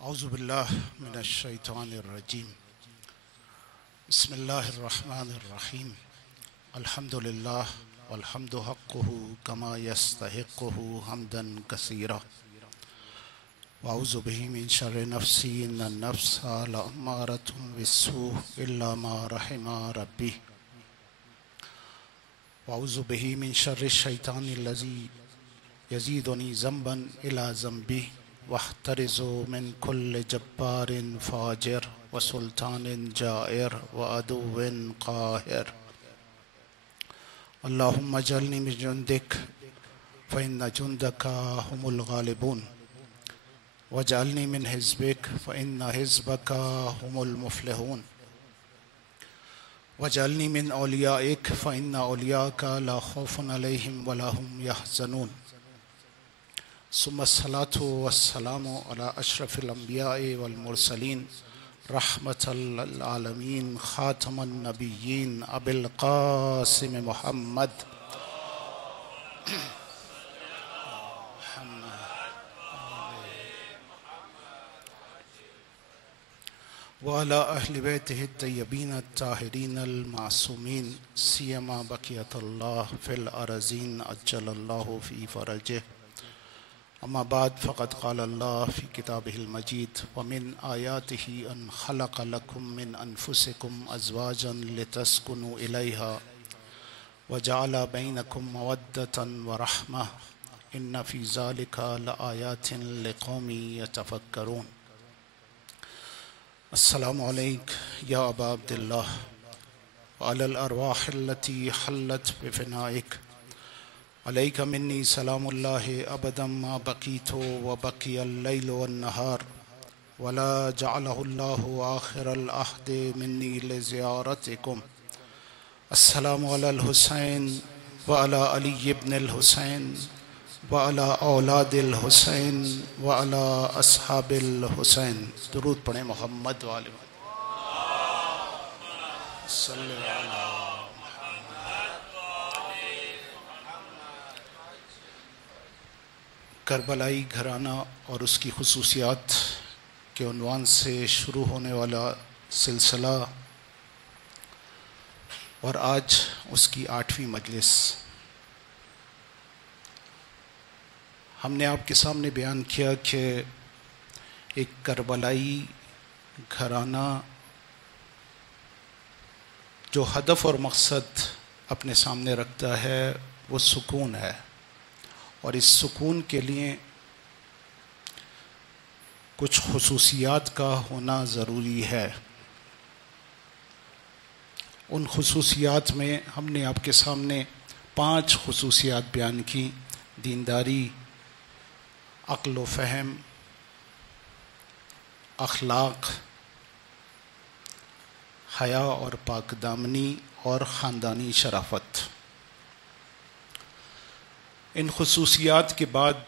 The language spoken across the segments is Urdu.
اعوذ باللہ من الشیطان الرجیم بسم اللہ الرحمن الرحیم الحمد للہ والحمد حقہ کما یستحقہ حمدا کثیرا واعوذ بہ من شر نفسی ان النفس لامارۃ بالسوء الا ما رحم ربی واعوذ بہ من شر الشیطان الذی یزیدنی ذنبا الی ذنبی واحترز من كل جبار فاجر وسلطان جائر وعدو قاهر اللهم اجعلني من جندك فإن جندك هم الغالبون واجعلني من حزبك فإن حزبك هم المفلحون واجعلني من أوليائك فإن أولياءك لا خوف عليهم ولا هم يحزنون ثم الصلاة والسلام على أشرف الأنبياء والمرسلين رحمة للعالمين خاتم النبيين أبي القاسم محمد وعلى أهل بيته الطيبين الطاهرين المعصومين سيما بقية الله في الأرضين أجل الله في فرجه اما بعد فقد قال الله في كتابه المجيد ومن آياته أن خلق لكم من أنفسكم أزواجا لتسكنوا إليها وجعل بينكم مودة ورحمة إن في ذلك لآيات لقوم يتفكرون السلام عليك يا أبا عبد الله وعلى الأرواح التي حلت بفنائك عليك مني سلام الله أبدا ما بقيت وبقي الليل والنهار ولا جعله الله آخر العهد مني لزيارتكم السلام على الحسين وعلى علي بن الحسين وعلى أولاد الحسين وعلى أصحاب الحسين درود پڑھیں محمد وآلہ صلی اللہ علیہ کربلائی گھرانہ اور اس کی خصوصیات کے عنوان سے شروع ہونے والا سلسلہ اور آج اس کی 8ویں مجلس ہم نے آپ کے سامنے بیان کیا کہ ایک کربلائی گھرانہ جو ہدف اور مقصد اپنے سامنے رکھتا ہے وہ سکون ہے، اور اس سکون کے لیے کچھ خصوصیات کا ہونا ضروری ہے۔ ان خصوصیات میں ہم نے آپ کے سامنے 5 خصوصیات بیان کی: دینداری، عقل و فہم، اخلاق، حیا اور پاک دامنی اور خاندانی شرافت۔ ان خصوصیات کے بعد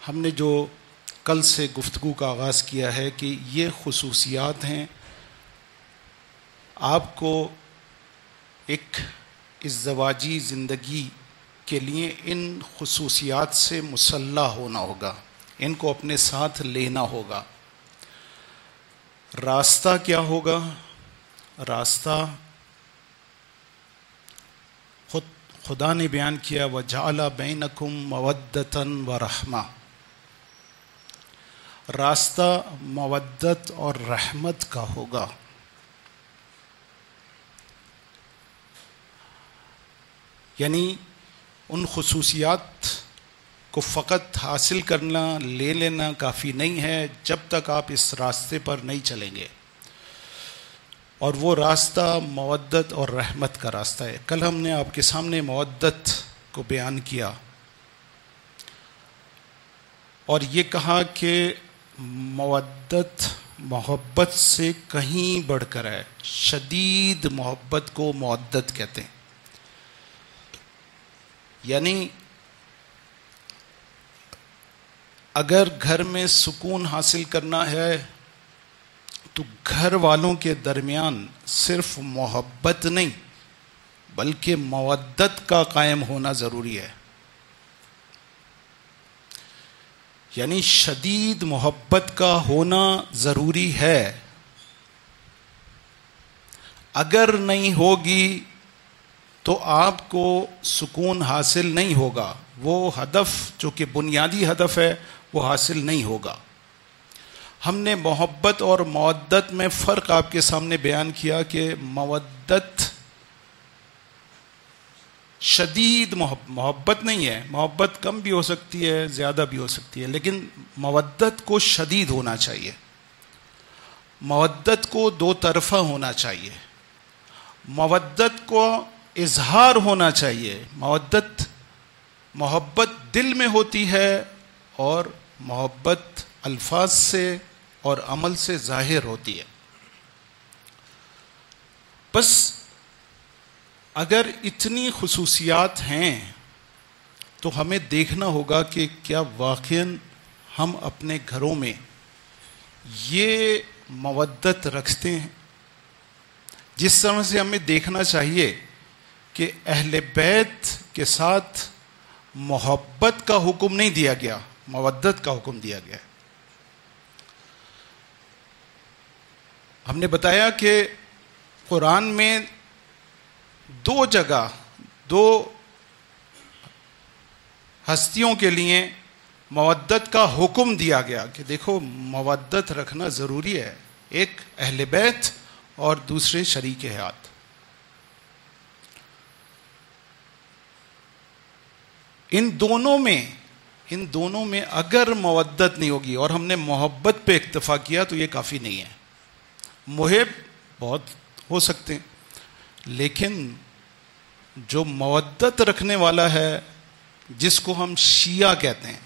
ہم نے جو کل سے گفتگو کا آغاز کیا ہے کہ یہ خصوصیات ہیں آپ کو ایک ازدواجی زندگی کے لیے ان خصوصیات سے مسلح ہونا ہوگا، ان کو اپنے ساتھ لینا ہوگا۔ راستہ کیا ہوگا؟ راستہ خدا نے بیان کیا وَجَعَلَ بَيْنَكُمْ مَوَدَّةً وَرَحْمَةً، راستہ مودت اور رحمت کا ہوگا۔ یعنی ان خصوصیات کو فقط حاصل کرنا، لے لینا کافی نہیں ہے جب تک آپ اس راستے پر نہیں چلیں گے، اور وہ راستہ مودت اور رحمت کا راستہ ہے۔ کل ہم نے آپ کے سامنے مودت کو بیان کیا اور یہ کہا کہ مودت محبت سے کہیں بڑھ کر ہے، شدید محبت کو مودت کہتے ہیں۔ یعنی اگر گھر میں سکون حاصل کرنا ہے تو گھر والوں کے درمیان صرف محبت نہیں بلکہ مودت کا قائم ہونا ضروری ہے۔ یعنی شدید محبت کا ہونا ضروری ہے. اگر نہیں ہوگی تو آپ کو سکون حاصل نہیں ہوگا. وہ ہدف جو کہ بنیادی ہدف ہے وہ حاصل نہیں ہوگا. ہم نے محبت اور مودت میں فرق آپ کے سامنے بیان کیا کہ مودت شدید محبت نہیں ہے. محبت کم بھی ہو سکتی ہے، زیادہ بھی ہو سکتی ہے، لیکن مودت کو شدید ہونا چاہیے. مودت کو دو طرفہ ہونا چاہیے. مودت کو اظہار ہونا چاہیے. محبت دل میں ہوتی ہے اور محبت الفاظ سے اور عمل سے ظاہر ہوتی ہے. بس اگر اتنی خصوصیات ہیں تو ہمیں دیکھنا ہوگا کہ کیا واقعاً ہم اپنے گھروں میں یہ مودت رکھتے ہیں. جس طرح سے ہمیں دیکھنا چاہیے کہ اہل بیت کے ساتھ محبت کا حکم نہیں دیا گیا، مودت کا حکم دیا گیا. ہم نے بتایا کہ قرآن میں دو جگہ دو ہستیوں کے لیے مودت کا حکم دیا گیا کہ دیکھو مودت رکھنا ضروری ہے. ایک اہل بیت اور دوسرے شریک حیات. ان دونوں میں اگر مودت نہیں ہوگی اور ہم نے محبت پہ اکتفا کیا تو یہ کافی نہیں ہے. محب بہت ہو سکتے ہیں، لیکن جو مودت رکھنے والا ہے جس کو ہم شیعہ کہتے ہیں،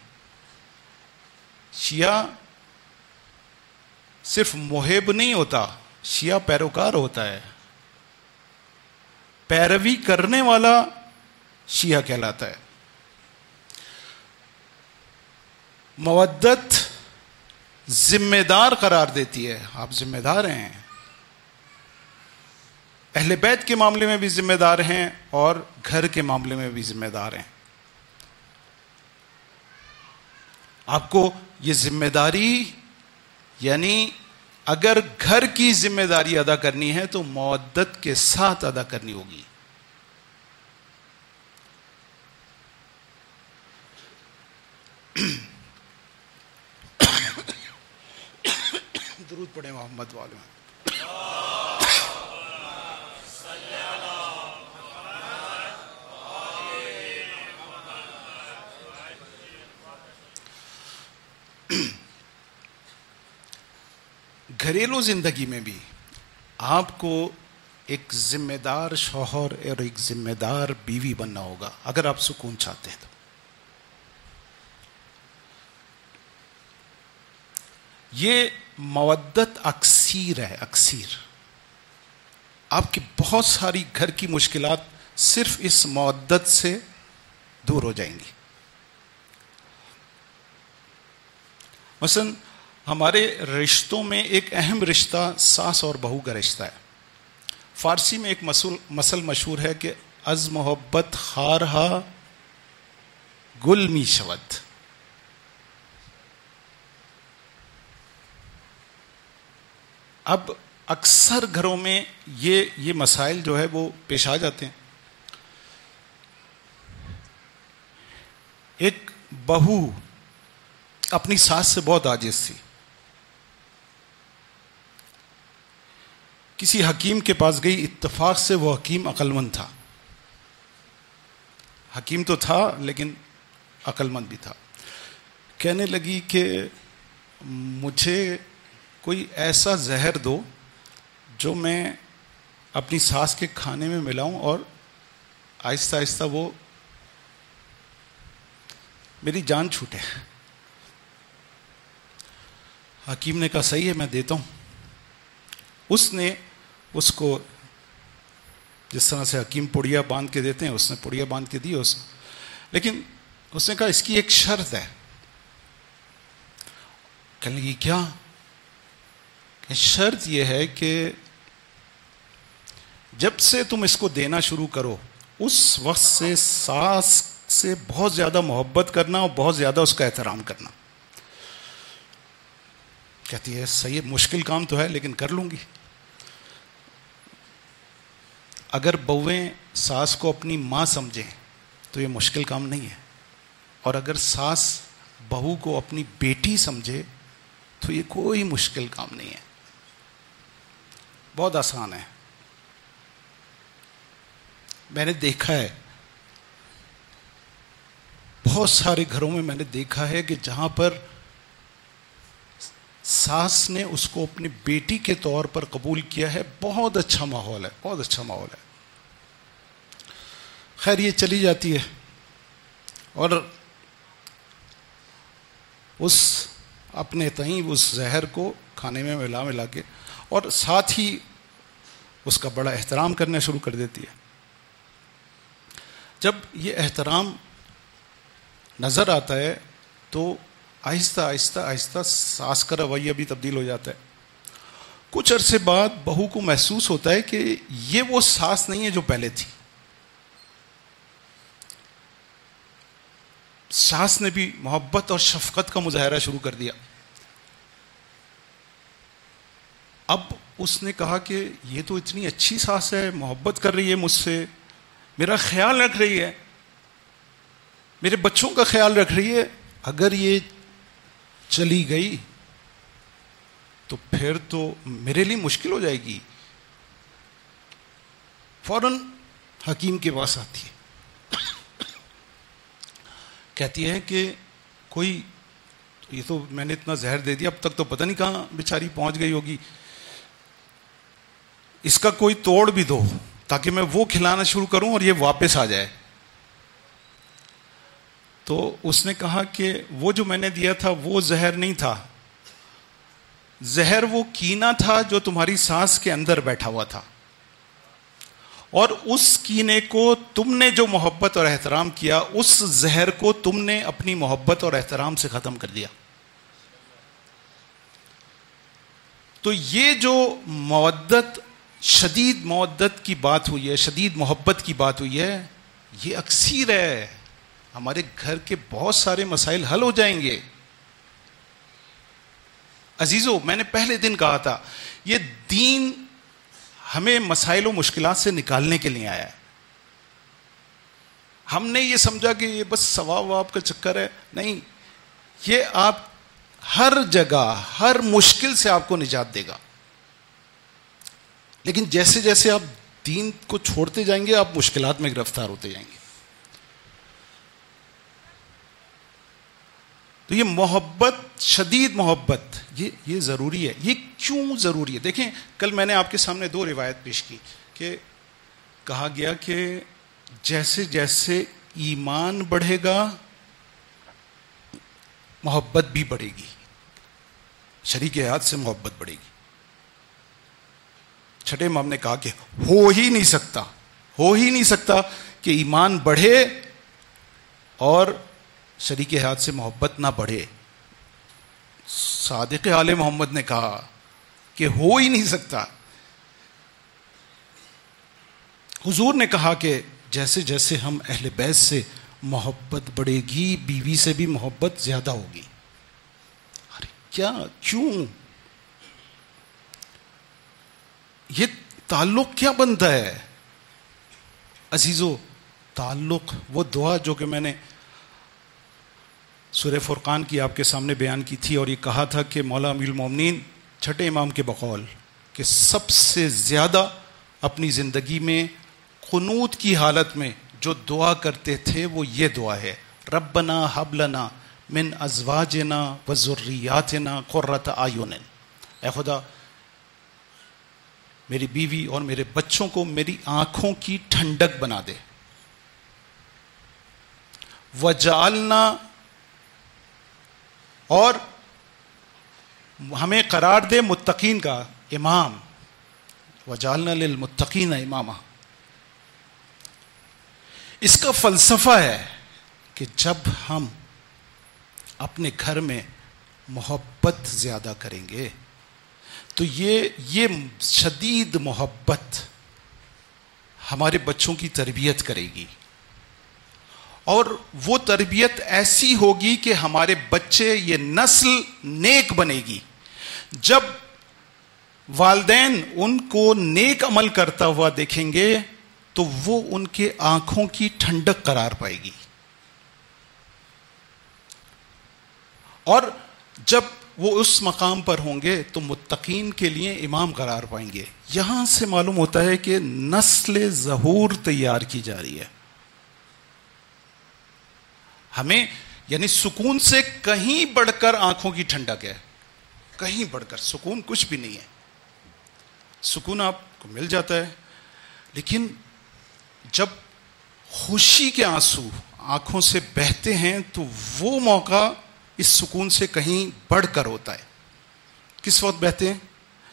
شیعہ صرف محب نہیں ہوتا، شیعہ پیروکار ہوتا ہے. پیروی کرنے والا شیعہ کہلاتا ہے. مودت ذمہ دار قرار دیتی ہے. آپ ذمہ دار ہیں، اہل بیت کے معاملے میں بھی ذمہ دار ہیں اور گھر کے معاملے میں بھی ذمہ دار ہیں. آپ کو یہ ذمہ داری، یعنی اگر گھر کی ذمہ داری ادا کرنی ہے تو مودت کے ساتھ ادا کرنی ہوگی. درود پڑھیں محمد والے. گھریلو زندگی میں بھی آپ کو ایک ذمہ دار شوہر اور ایک ذمہ دار بیوی بننا ہوگا اگر آپ سکون چاہتے ہیں تو. یہ مودت اکثیر ہے، اکثیر. آپ کی بہت ساری گھر کی مشکلات صرف اس مودت سے دور ہو جائیں گی. مثلا ہمارے رشتوں میں ایک اہم رشتہ ساس اور بہو کا رشتہ ہے. فارسی میں ایک مثل مشہور ہے کہ از محبت خارہا گل می شود. اب اکثر گھروں میں یہ مسائل جو ہے وہ پیش آ جاتے ہیں. ایک بہو اپنی ساس سے بہت عاجز تھی. کسی حکیم کے پاس گئی، اتفاق سے وہ حکیم عقل مند تھا. حکیم تو تھا لیکن عقل مند بھی تھا. کہنے لگی کہ مجھے کوئی ایسا زہر دو جو میں اپنی ساس کے کھانے میں ملاؤں اور آہستہ آہستہ وہ میری جان چھوٹے. حکیم نے کہا صحیح ہے میں دیتا ہوں. اس نے اس کو جس طرح سے حکیم پڑیا باندھ کے دیتے ہیں اس نے پڑیا باندھ کے دی لیکن اس نے کہا اس کی ایک شرط ہے. کہنے لگی کیا؟ شرط یہ ہے کہ جب سے تم اس کو دینا شروع کرو اس وقت سے ساس سے بہت زیادہ محبت کرنا اور بہت زیادہ اس کا احترام کرنا. کہتی ہے صحیح مشکل کام تو ہے لیکن کر لوں گی. اگر بہویں ساس کو اپنی ماں سمجھیں تو یہ مشکل کام نہیں ہے، اور اگر ساس بہو کو اپنی بیٹی سمجھے تو یہ کوئی مشکل کام نہیں ہے، بہت آسان ہے. میں نے دیکھا ہے بہت سارے گھروں میں نے دیکھا ہے کہ جہاں پر ساس نے اس کو اپنی بیٹی کے طور پر قبول کیا ہے، بہت اچھا ماحول ہے، بہت اچھا ماحول ہے. خیر یہ چلی جاتی ہے اور اس اپنے تئیں اس زہر کو کھانے میں ملا کے اور ساتھ ہی اس کا بڑا احترام کرنا شروع کر دیتی ہے. جب یہ احترام نظر آتا ہے تو آہستہ آہستہ آہستہ ساس کا رویہ بھی تبدیل ہو جاتا ہے. کچھ عرصے بعد بہو کو محسوس ہوتا ہے کہ یہ وہ ساس نہیں ہے جو پہلے تھی. ساس نے بھی محبت اور شفقت کا مظاہرہ شروع کر دیا. اب اس نے کہا کہ یہ تو اتنی اچھی ساس ہے، محبت کر رہی ہے مجھ سے، میرا خیال رکھ رہی ہے، میرے بچوں کا خیال رکھ رہی ہے، اگر یہ چلی گئی تو پھر تو میرے لیے مشکل ہو جائے گی. فوراً حکیم کے پاس آتی ہے، کہتی ہے کہ کوئی یہ تو میں نے اتنا زہر دے دیا، اب تک تو پتہ نہیں کہاں بیچاری پہنچ گئی ہوگی، اس کا کوئی توڑ بھی دو تاکہ میں وہ کھلانا شروع کروں اور یہ واپس آ جائے. تو اس نے کہا کہ وہ جو میں نے دیا تھا وہ زہر نہیں تھا، زہر وہ کینہ تھا جو تمہاری سانس کے اندر بیٹھا ہوا تھا، اور اس کینے کو تم نے جو محبت اور احترام کیا، اس زہر کو تم نے اپنی محبت اور احترام سے ختم کر دیا. تو یہ جو مودت، شدید مودت کی بات ہوئی ہے، شدید محبت کی بات ہوئی ہے، یہ اکثیر ہے. ہمارے گھر کے بہت سارے مسائل حل ہو جائیں گے. عزیزو، میں نے پہلے دن کہا تھا یہ دین ہمیں مسائل و مشکلات سے نکالنے کے لیے آیا ہے. ہم نے یہ سمجھا کہ یہ بس ثواب واب کا چکر ہے، نہیں، یہ آپ ہر جگہ ہر مشکل سے آپ کو نجات دے گا. لیکن جیسے جیسے آپ دین کو چھوڑتے جائیں گے آپ مشکلات میں گرفتار ہوتے جائیں گے. تو یہ محبت، شدید محبت، یہ ضروری ہے. یہ کیوں ضروری ہے؟ دیکھیں، کل میں نے آپ کے سامنے 2 روایت پیش کی کہ کہا گیا کہ جیسے جیسے ایمان بڑھے گا محبت بھی بڑھے گی، شریک حیات سے محبت بڑھے گی. چھٹے امام نے کہا کہ ہو ہی نہیں سکتا کہ ایمان بڑھے اور شریک حیات سے محبت نہ بڑھے. صادق آل محمد نے کہا کہ ہو ہی نہیں سکتا. حضور نے کہا کہ جیسے جیسے ہم اہل بیت سے محبت بڑھے گی بیوی سے بھی محبت زیادہ ہوگی. ارے کیوں یہ تعلق کیا بنتا ہے عزیزو؟ تعلق وہ دعا جو کہ میں نے سورہ فرقان کی آپ کے سامنے بیان کی تھی، اور یہ کہا تھا کہ مولا امیر المومنین چھٹے امام کے بقول کہ سب سے زیادہ اپنی زندگی میں قنوت کی حالت میں جو دعا کرتے تھے وہ یہ دعا ہے، ربنا ہب لنا من ازواجنا و ذریاتنا قرۃ اعین. اے خدا میری بیوی اور میرے بچوں کو میری آنکھوں کی ٹھنڈک بنا دے. وجعلنا، اور ہمیں قرار دے متقین کا امام. وجعلنا للمتقین اماما. اس کا فلسفہ ہے کہ جب ہم اپنے گھر میں محبت زیادہ کریں گے تو یہ شدید محبت ہمارے بچوں کی تربیت کرے گی، اور وہ تربیت ایسی ہوگی کہ ہمارے بچے، یہ نسل نیک بنے گی. جب والدین ان کو نیک عمل کرتا ہوا دیکھیں گے تو وہ ان کے آنکھوں کی ٹھنڈک قرار پائے گی، اور جب وہ اس مقام پر ہوں گے تو متقین کے لیے امام قرار پائیں گے۔ یہاں سے معلوم ہوتا ہے کہ نسل ظہور تیار کی جا رہی ہے۔ ہمیں یعنی سکون سے کہیں بڑھ کر آنکھوں کی ٹھنڈک ہے، کہیں بڑھ کر سکون کچھ بھی نہیں ہے۔ سکون آپ کو مل جاتا ہے، لیکن جب خوشی کے آنسو آنکھوں سے بہتے ہیں تو وہ موقع اس سکون سے کہیں بڑھ کر ہوتا ہے۔ کس وقت بہتے ہیں؟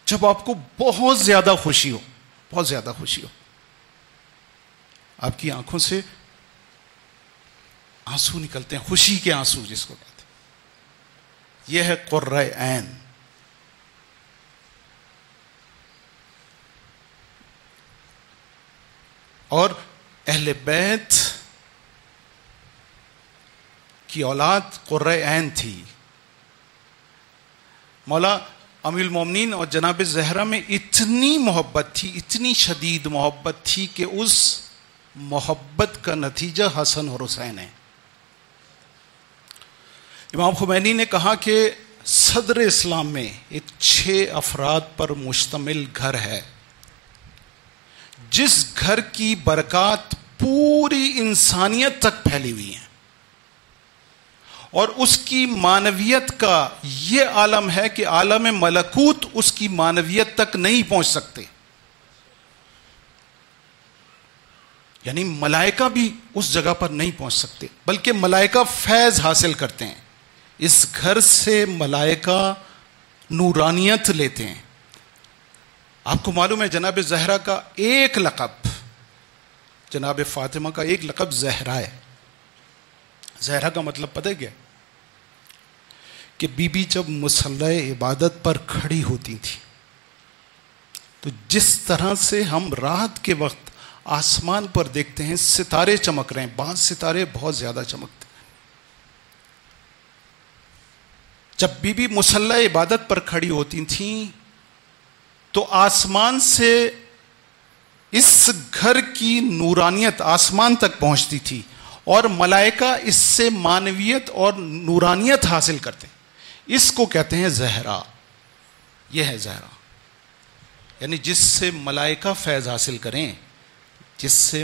جب آپ کو بہت زیادہ خوشی ہو، بہت زیادہ خوشی ہو، آپ کی آنکھوں سے آنسو نکلتے ہیں، خوشی کے آنسو جس کو کہتے ہیں۔ یہ ہے قرۃ عین۔ اور اہل بیت کی اولاد قرۃ عین تھی۔ مولا امیر المومنین اور جناب زہرا میں اتنی محبت تھی، اتنی شدید محبت تھی کہ اس محبت کا نتیجہ حسن اور حسین ہے۔ امام خمینی نے کہا کہ صدر اسلام میں ایک 6 افراد پر مشتمل گھر ہے، جس گھر کی برکات پوری انسانیت تک پھیلی ہوئی ہیں، اور اس کی معنویت کا یہ عالم ہے کہ عالم ملکوت اس کی معنویت تک نہیں پہنچ سکتے، یعنی ملائکہ بھی اس جگہ پر نہیں پہنچ سکتے، بلکہ ملائکہ فیض حاصل کرتے ہیں۔ اس گھر سے ملائکہ نورانیت لیتے ہیں۔ آپ کو معلوم ہے جناب زہرا کا ایک لقب، جناب فاطمہ کا ایک لقب زہرا ہے۔ زہرا کا مطلب پتہ ہے کیا؟ کہ بی بی جب مصلی عبادت پر کھڑی ہوتی تھی تو جس طرح سے ہم رات کے وقت آسمان پر دیکھتے ہیں ستارے چمک رہے ہیں، بعض ستارے بہت زیادہ چمکتے، جب بی بی مصلی عبادت پر کھڑی ہوتی تھیں تو آسمان سے اس گھر کی نورانیت آسمان تک پہنچتی تھی، اور ملائکہ اس سے معنویت اور نورانیت حاصل کرتے ہیں۔ اس کو کہتے ہیں زہرا۔ یہ ہے زہرا، یعنی جس سے ملائکہ فیض حاصل کریں، جس سے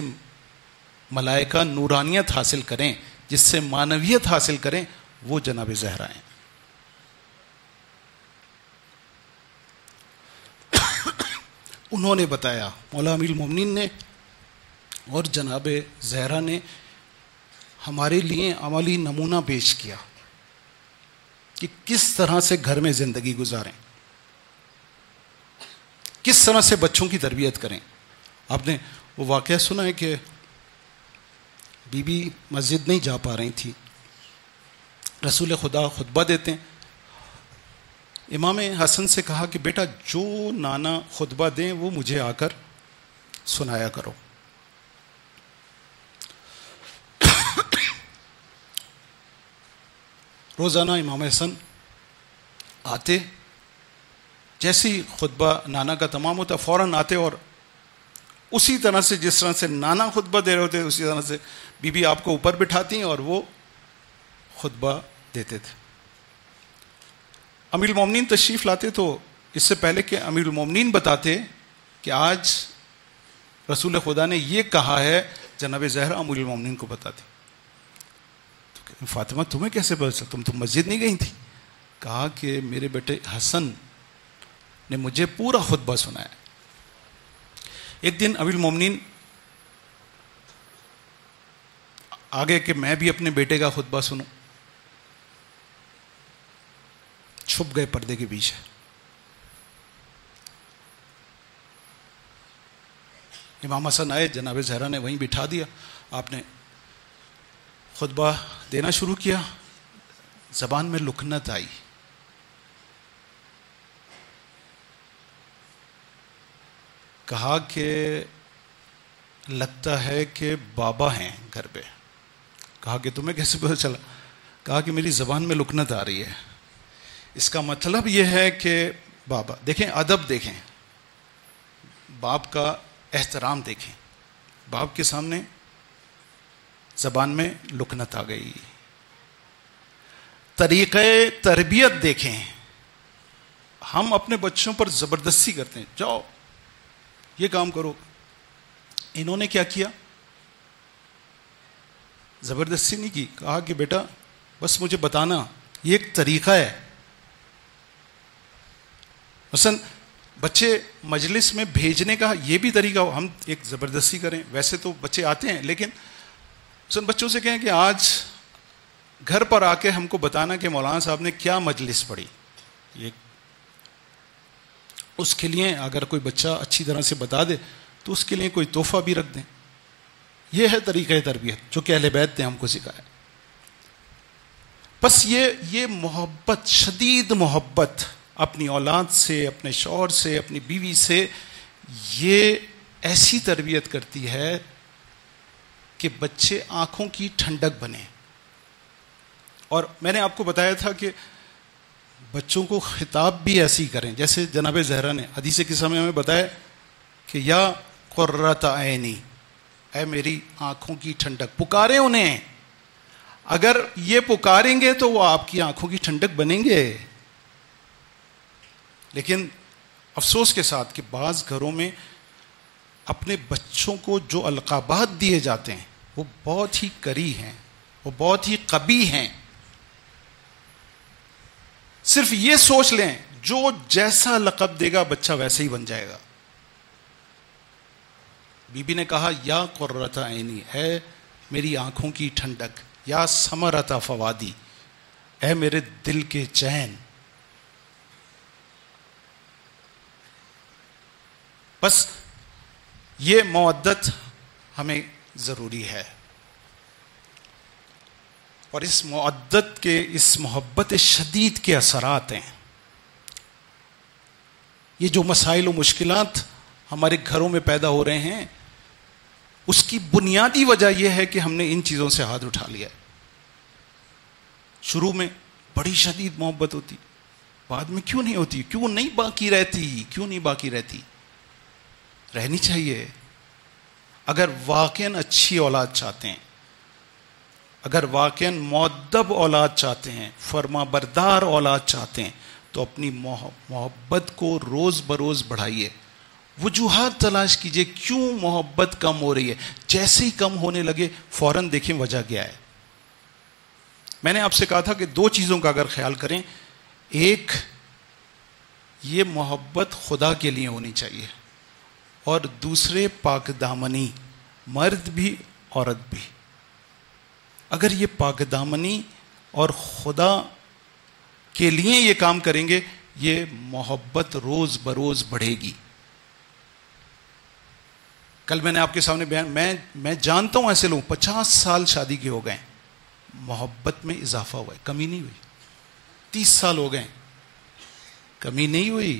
ملائکہ نورانیت حاصل کریں، جس سے معنویت حاصل کریں، وہ جناب زہرا ہیں۔ انہوں نے بتایا، مولا امیر المومنین نے اور جناب زہرا نے ہمارے لیے عملی نمونہ پیش کیا کہ کس طرح سے گھر میں زندگی گزاریں، کس طرح سے بچوں کی تربیت کریں۔ آپ نے وہ واقعہ سنا ہے کہ بی بی مسجد نہیں جا پا رہی تھی، رسول خدا خطبہ دیتے ہیں، امام حسن سے کہا کہ بیٹا جو نانا خطبہ دیں وہ مجھے آ کر سنایا کرو۔ روزانہ امام حسن آتے، جیسے ہی خطبہ نانا کا تمام ہوتا فوراً آتے، اور اسی طرح سے جس طرح سے نانا خطبہ دے رہے ہوتے اسی طرح سے بی بی آپ کو اوپر بٹھاتی اور وہ خطبہ دیتے تھے۔ امیر المومنین تشریف لاتے تو اس سے پہلے کہ امیر المومنین بتاتے کہ آج رسول خدا نے یہ کہا ہے، جناب زہرا امیر المومنین کو بتاتے۔ فاطمہ تمہیں کیسے پتا چلا؟ تم تو مسجد نہیں گئی تھی۔ کہا کہ میرے بیٹے حسن نے مجھے پورا خطبہ سنایا۔ ایک دن امیر المومنین آگے کہ میں بھی اپنے بیٹے کا خطبہ سنوں، چھپ گئے پردے کے پیچھے۔ امام حسن آئے، جناب زہرا نے وہیں بٹھا دیا، آپ نے خطبہ دینا شروع کیا۔ زبان میں لکنت آئی، کہا کہ لگتا ہے کہ بابا ہیں گھر پہ۔ کہا کہ تمہیں کیسے پتہ چلا؟ کہا کہ میری زبان میں لکنت آ رہی ہے، اس کا مطلب یہ ہے کہ بابا دیکھیں، ادب دیکھیں، باپ کا احترام دیکھیں. باپ کے سامنے زبان میں لکنت آ گئی. طریقہ تربیت دیکھیں. ہم اپنے بچوں پر زبردستی کرتے ہیں، جاؤ یہ کام کرو. انہوں نے کیا کیا؟ زبردستی نہیں کی، کہا کہ بیٹا بس مجھے بتانا، یہ ایک طریقہ ہے. مثلا بچے مجلس میں بھیجنے کا یہ بھی طریقہ ہو، ہم ایک زبردستی کریں. ویسے تو بچے آتے ہیں، لیکن مثلا بچوں سے کہیں کہ آج گھر پر آ کے ہم کو بتانا کہ مولانا صاحب نے کیا مجلس پڑھی. یہ اس کے لیے اگر کوئی بچہ اچھی طرح سے بتا دے تو اس کے لیے کوئی تحفہ بھی رکھ دیں. یہ ہے طریقہ تربیت جو کہ اہل بیت نے ہم کو سکھایا. بس یہ محبت، شدید محبت اپنی اولاد سے، اپنے شوہر سے، اپنی بیوی سے، یہ ایسی تربیت کرتی ہے کہ بچے آنکھوں کی ٹھنڈک بنے. اور میں نے آپ کو بتایا تھا کہ بچوں کو خطاب بھی ایسی کریں جیسے جناب زہرا نے حدیث قصہ میں ہمیں بتایا کہ یا قرۃ عینی، اے میری آنکھوں کی ٹھنڈک. پکاریں انہیں. اگر یہ پکاریں گے تو وہ آپ کی آنکھوں کی ٹھنڈک بنیں گے. لیکن افسوس کے ساتھ کہ بعض گھروں میں اپنے بچوں کو جو القابات دیے جاتے ہیں وہ بہت ہی کری ہیں، وہ بہت ہی قبیح ہیں. صرف یہ سوچ لیں جو جیسا لقب دے گا بچہ ویسے ہی بن جائے گا. بی بی نے کہا یا قرۃ عینی، اے میری آنکھوں کی ٹھنڈک، یا ثمرۃ فوادی، اے میرے دل کے چین. بس یہ مودت ہمیں ضروری ہے. اور اس مودت کے، اس محبت شدید کے اثرات ہیں. یہ جو مسائل و مشکلات ہمارے گھروں میں پیدا ہو رہے ہیں اس کی بنیادی وجہ یہ ہے کہ ہم نے ان چیزوں سے ہاتھ اٹھا لیا. شروع میں بڑی شدید محبت ہوتی، بعد میں کیوں نہیں ہوتی؟ کیوں نہیں باقی رہتی؟ کیوں نہیں باقی رہتی؟ رہنی چاہیے. اگر واقعاً اچھی اولاد چاہتے ہیں، اگر واقعاً مؤدب اولاد چاہتے ہیں، فرما بردار اولاد چاہتے ہیں، تو اپنی محبت کو روز بروز بڑھائیے. وجوہات تلاش کیجئے کیوں محبت کم ہو رہی ہے. جیسے ہی کم ہونے لگے فوراً دیکھیں وجہ کیا ہے. میں نے آپ سے کہا تھا کہ دو چیزوں کا اگر خیال کریں، ایک یہ محبت خدا کے لیے ہونی چاہیے، اور دوسرے پاک دامنی، مرد بھی عورت بھی. اگر یہ پاک دامنی اور خدا کے لیے یہ کام کریں گے، یہ محبت روز بروز بڑھے گی. کل میں نے آپ کے سامنے بیان، میں جانتا ہوں ایسے لوگ 50 سال شادی کے ہو گئے، محبت میں اضافہ ہوا ہے، کمی نہیں ہوئی. 30 سال ہو گئے، کمی نہیں ہوئی.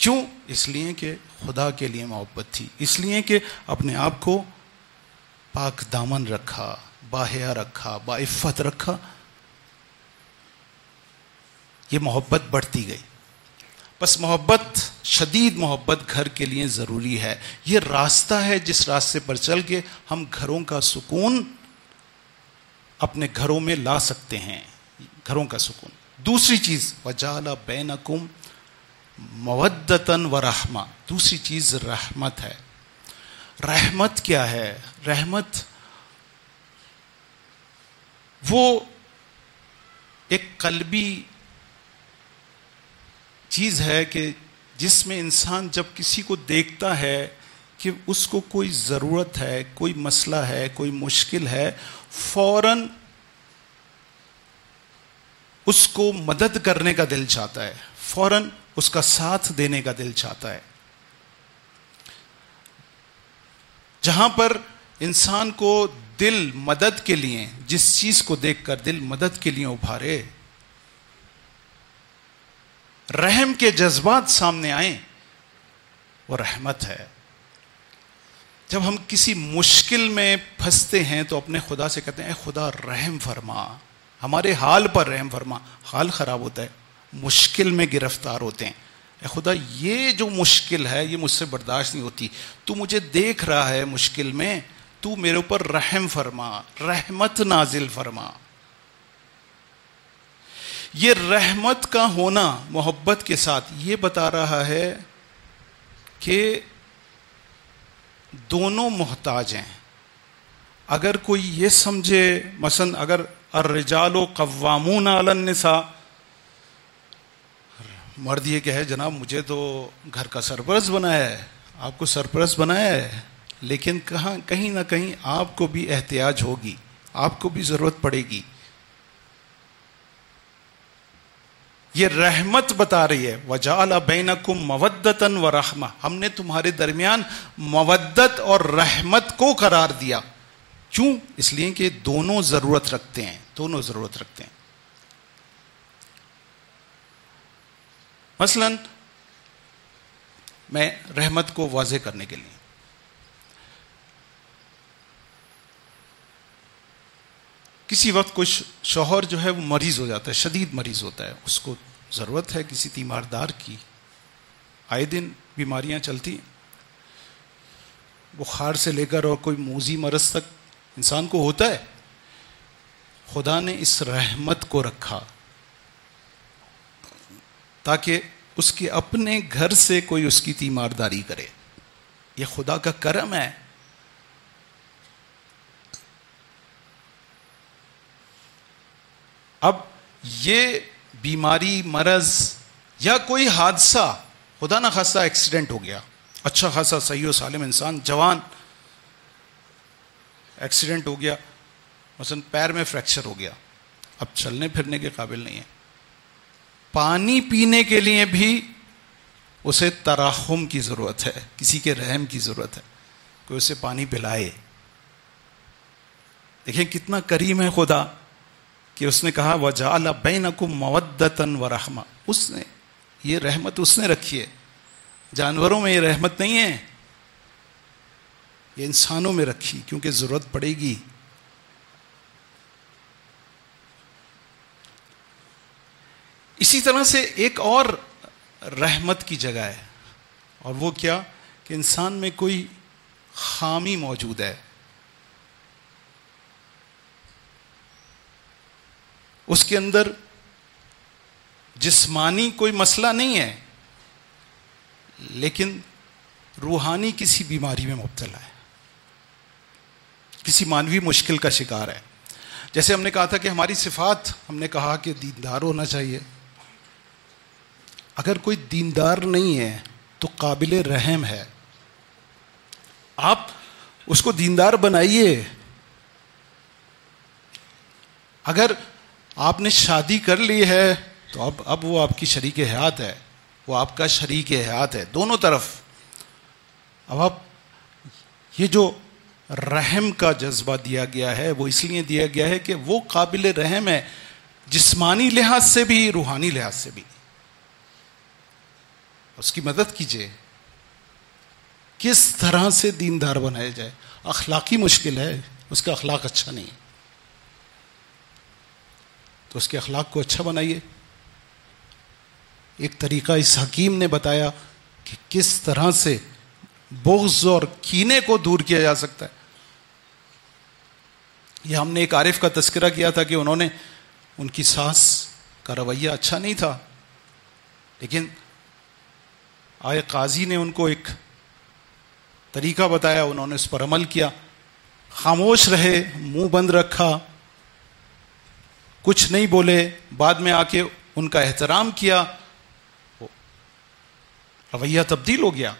کیوں؟ اس لیے کہ خدا کے لیے محبت تھی، اس لیے کہ اپنے آپ کو پاک دامن رکھا، باحیا رکھا، باعفت رکھا. یہ محبت بڑھتی گئی. بس محبت، شدید محبت گھر کے لیے ضروری ہے. یہ راستہ ہے جس راستے پر چل کے ہم گھروں کا سکون اپنے گھروں میں لا سکتے ہیں، گھروں کا سکون. دوسری چیز وَجَعَلَ بَيْنَكُمْ مَوَدَّةً وَرَحْمَةً، دوسری چیز رحمت ہے. رحمت کیا ہے؟ رحمت وہ ایک قلبی چیز ہے کہ جس میں انسان جب کسی کو دیکھتا ہے کہ اس کو کوئی ضرورت ہے، کوئی مسئلہ ہے، کوئی مشکل ہے، فوراً اس کو مدد کرنے کا دل چاہتا ہے، فوراً اس کا ساتھ دینے کا دل چاہتا ہے. جہاں پر انسان کو دل مدد کے لیے، جس چیز کو دیکھ کر دل مدد کے لیے ابھارے، رحم کے جذبات سامنے آئیں، وہ رحمت ہے. جب ہم کسی مشکل میں پھنستے ہیں تو اپنے خدا سے کہتے ہیں اے خدا رحم فرما، ہمارے حال پر رحم فرما. حال خراب ہوتا ہے، مشکل میں گرفتار ہوتے ہیں. اے خدا یہ جو مشکل ہے یہ مجھ سے برداشت نہیں ہوتی, تو مجھے دیکھ رہا ہے مشکل میں, تو میرے اوپر رحم فرما, رحمت نازل فرما. یہ رحمت کا ہونا محبت کے ساتھ یہ بتا رہا ہے کہ دونوں محتاج ہیں. اگر کوئی یہ سمجھے مثلا اگر الرجال قوامون علی النساء, مرد یہ کہے جناب مجھے تو گھر کا سرپرست بنایا ہے, آپ کو سرپرست بنایا ہے, لیکن کہیں نہ کہیں آپ کو بھی احتیاج ہوگی, آپ کو بھی ضرورت پڑے گی. یہ رحمت بتا رہی ہے وَجَعَلَ بَيْنَكُمْ مَوَدَّةً وَرَحْمَةً, ہم نے تمہارے درمیان مودت اور رحمت کو قرار دیا. کیوں؟ اس لیے کہ دونوں ضرورت رکھتے ہیں, دونوں ضرورت رکھتے ہیں. مثلا میں رحمت کو واضح کرنے کے لیے, کسی وقت کوئی شوہر جو ہے وہ مریض ہو جاتا ہے, شدید مریض ہوتا ہے, اس کو ضرورت ہے کسی تیماردار کی, آئے دن بیماریاں چلتی ہیں, بخار سے لے کر اور کوئی موذی مرض تک انسان کو ہوتا ہے. خدا نے اس رحمت کو رکھا تاکہ اس کے اپنے گھر سے کوئی اس کی تیمارداری کرے. یہ خدا کا کرم ہے. اب یہ بیماری مرض یا کوئی حادثہ, خدا نہ خاصہ ایکسیڈنٹ ہو گیا, اچھا خاصا صحیح و سالم انسان جوان, ایکسیڈنٹ ہو گیا, مثلا پیر میں فریکچر ہو گیا, اب چلنے پھرنے کے قابل نہیں ہے, پانی پینے کے لیے بھی اسے ترحم کی ضرورت ہے, کسی کے رحم کی ضرورت ہے, کوئی اسے پانی پلائے. دیکھیں کتنا کریم ہے خدا کہ اس نے کہا وَجَعَلَ بَيْنَكُمْ مَوَدَّةً وَرَحْمَةً. اس نے یہ رحمت اس نے رکھی ہے. جانوروں میں یہ رحمت نہیں ہے, یہ انسانوں میں رکھی کیونکہ ضرورت پڑے گی. اسی طرح سے ایک اور رحمت کی جگہ ہے, اور وہ کیا کہ انسان میں کوئی خامی موجود ہے, اس کے اندر جسمانی کوئی مسئلہ نہیں ہے لیکن روحانی کسی بیماری میں مبتلا ہے, کسی مانوی مشکل کا شکار ہے. جیسے ہم نے کہا تھا کہ ہماری صفات, ہم نے کہا کہ دیندار ہونا چاہیے. اگر کوئی دیندار نہیں ہے تو قابل رحم ہے, آپ اس کو دیندار بنائیے. اگر آپ نے شادی کر لی ہے تو اب وہ آپ کی شریک حیات ہے, وہ آپ کا شریک حیات ہے دونوں طرف. اب آپ یہ جو رحم کا جذبہ دیا گیا ہے وہ اس لیے دیا گیا ہے کہ وہ قابل رحم ہے, جسمانی لحاظ سے بھی روحانی لحاظ سے بھی. اس کی مدد کیجیے. کس طرح سے دیندار بنایا جائے. اخلاقی مشکل ہے, اس کا اخلاق اچھا نہیں, تو اس کے اخلاق کو اچھا بنائیے. ایک طریقہ اس حکیم نے بتایا کہ کس طرح سے بغض اور کینے کو دور کیا جا سکتا ہے. یہ ہم نے ایک عارف کا تذکرہ کیا تھا کہ انہوں نے, ان کی ساس کا رویہ اچھا نہیں تھا, لیکن آئے قاضی نے ان کو ایک طریقہ بتایا, انہوں نے اس پر عمل کیا, خاموش رہے, منہ بند رکھا, کچھ نہیں بولے, بعد میں آ کے ان کا احترام کیا, رویہ تبدیل ہو گیا.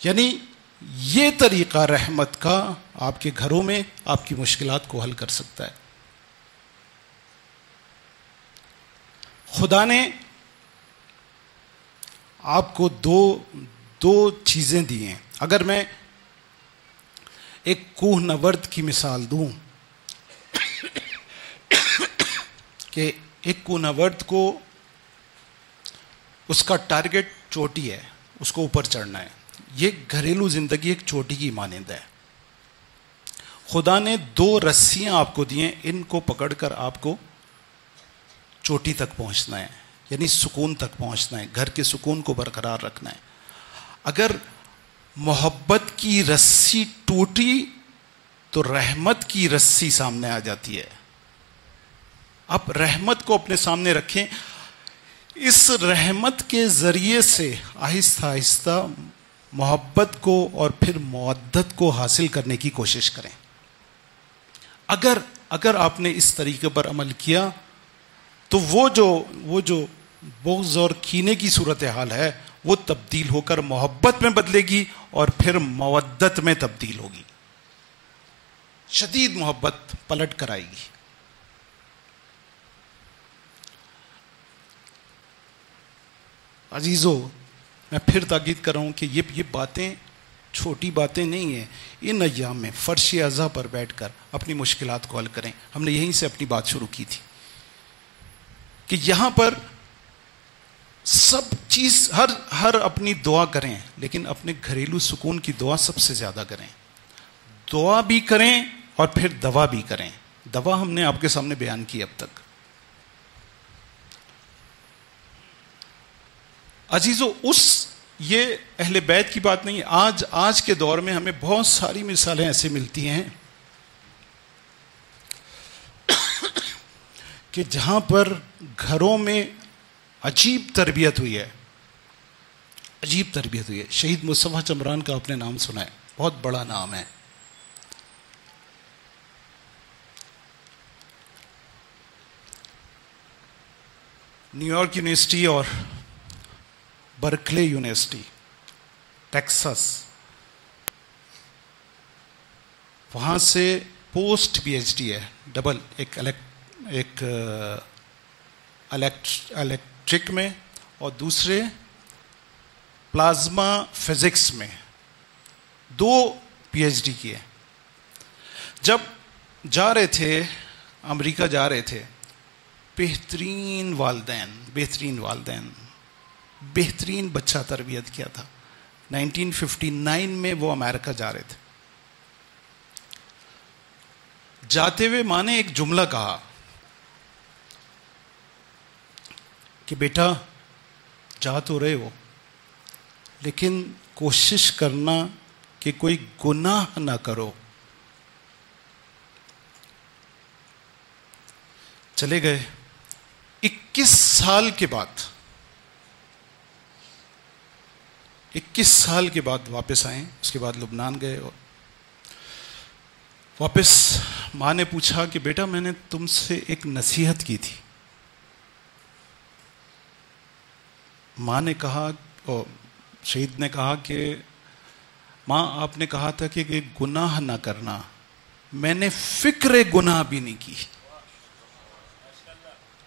یعنی یہ طریقہ رحمت کا آپ کے گھروں میں آپ کی مشکلات کو حل کر سکتا ہے. خدا نے آپ کو دو چیزیں دی ہیں. اگر میں ایک کوہ نورد کی مثال دوں کہ ایک کوہ نورد کو اس کا ٹارگٹ چوٹی ہے, اس کو اوپر چڑھنا ہے. یہ گھریلو زندگی ایک چوٹی کی مانند ہے. خدا نے 2 رسیاں آپ کو دی ہیں, ان کو پکڑ کر آپ کو چوٹی تک پہنچنا ہے، یعنی سکون تک پہنچنا ہے، گھر کے سکون کو برقرار رکھنا ہے. اگر محبت کی رسی ٹوٹی تو رحمت کی رسی سامنے آ جاتی ہے. آپ رحمت کو اپنے سامنے رکھیں، اس رحمت کے ذریعے سے آہستہ آہستہ محبت کو اور پھر مودت کو حاصل کرنے کی کوشش کریں. اگر آپ نے اس طریقے پر عمل کیا تو وہ جو بغض اور کینے کی صورتحال ہے وہ تبدیل ہو کر محبت میں بدلے گی اور پھر مودت میں تبدیل ہوگی. شدید محبت پلٹ کر آئے گی. عزیزو، میں پھر تاکید کر رہا ہوں کہ یہ باتیں چھوٹی باتیں نہیں ہیں. ان ایام میں فرش عزا پر بیٹھ کر اپنی مشکلات کو حل کریں. ہم نے یہیں سے اپنی بات شروع کی تھی کہ یہاں پر سب چیز ہر اپنی دعا کریں، لیکن اپنے گھریلو سکون کی دعا سب سے زیادہ کریں. دعا بھی کریں اور پھر دوا بھی کریں. دوا ہم نے آپ کے سامنے بیان کی اب تک. عزیزو، یہ اہل بیت کی بات نہیں. آج کے دور میں ہمیں بہت ساری مثالیں ایسے ملتی ہیں کہ جہاں پر گھروں میں عجیب تربیت ہوئی ہے. شہید مصطفیٰ چمران کا آپ نے نام سنا ہے، بہت بڑا نام ہے. نیو یارک یونیورسٹی اور برکلے یونیورسٹی، ٹیکساس، وہاں سے پوسٹ پی ایچ ڈی ہے، ڈبل، ایک الیکٹرک میں اور دوسرے پلازما فزکس میں. 2 پی ایچ ڈی کیے. جب جا رہے تھے امریکہ جا رہے تھے، بہترین والدین، بہترین بچہ تربیت کیا تھا. 1959 میں وہ امریکہ جا رہے تھے. جاتے ہوئے ماں نے ایک جملہ کہا کہ بیٹا جا تو رہے ہو لیکن کوشش کرنا کہ کوئی گناہ نہ کرو. چلے گئے. 21 سال کے بعد واپس آئے. اس کے بعد لبنان گئے اور واپس ماں نے پوچھا کہ بیٹا میں نے تم سے ایک نصیحت کی تھی. ماں نے کہا، اور شہید نے کہا کہ ماں آپ نے کہا تھا کہ گناہ نہ کرنا. میں نے فکر گناہ بھی نہیں کی،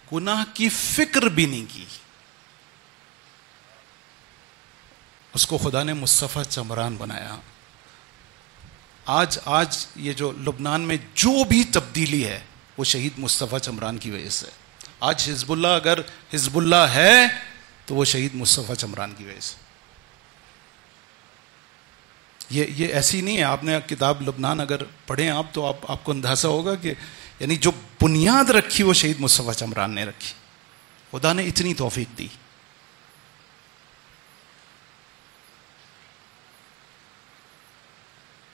گناہ کی فکر بھی نہیں کی. اس کو خدا نے مصطفیٰ چمران بنایا. آج یہ جو لبنان میں جو بھی تبدیلی ہے وہ شہید مصطفیٰ چمران کی وجہ سے. آج حزب اللہ اگر حزب اللہ ہے تو وہ شہید مصطفیٰ چمران کی وجہ سے. یہ ایسی نہیں ہے. آپ نے کتاب لبنان اگر پڑھیں آپ تو آپ کو اندازہ ہوگا کہ یعنی جو بنیاد رکھی وہ شہید مصطفیٰ چمران نے رکھی. خدا نے اتنی توفیق دی.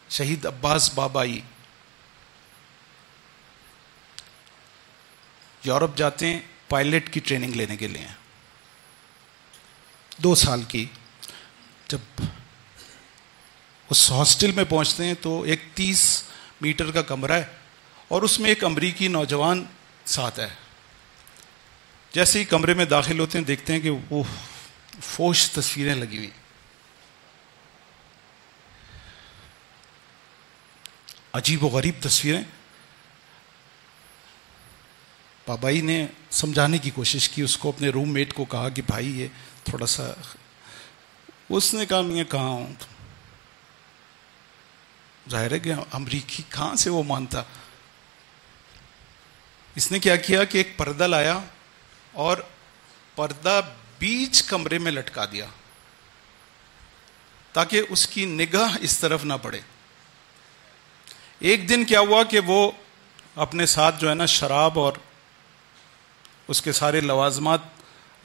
شہید عباس بابائی یورپ جاتے ہیں پائلٹ کی ٹریننگ لینے کے لیے، 2 سال کی. جب اس ہاسٹل میں پہنچتے ہیں تو ایک 30 میٹر کا کمرہ ہے اور اس میں ایک امریکی نوجوان ساتھ ہے. جیسے ہی کمرے میں داخل ہوتے ہیں دیکھتے ہیں کہ وہ فوش تصویریں لگی ہوئی. عجیب و غریب تصویریں. بابائی نے سمجھانے کی کوشش کی. اس کو اپنے روم میٹ کو کہا کہ بھائی یہ تھوڑا سا. اس نے کہا میں کہاں ہوں. ظاہر ہے کہ امریکی کہاں سے وہ مانتا. اس نے کیا کیا کہ ایک پردہ لایا اور پردہ بیچ کمرے میں لٹکا دیا تاکہ اس کی نگاہ اس طرف نہ پڑے. ایک دن کیا ہوا کہ وہ اپنے ساتھ جو ہے نا شراب اور اس کے سارے لوازمات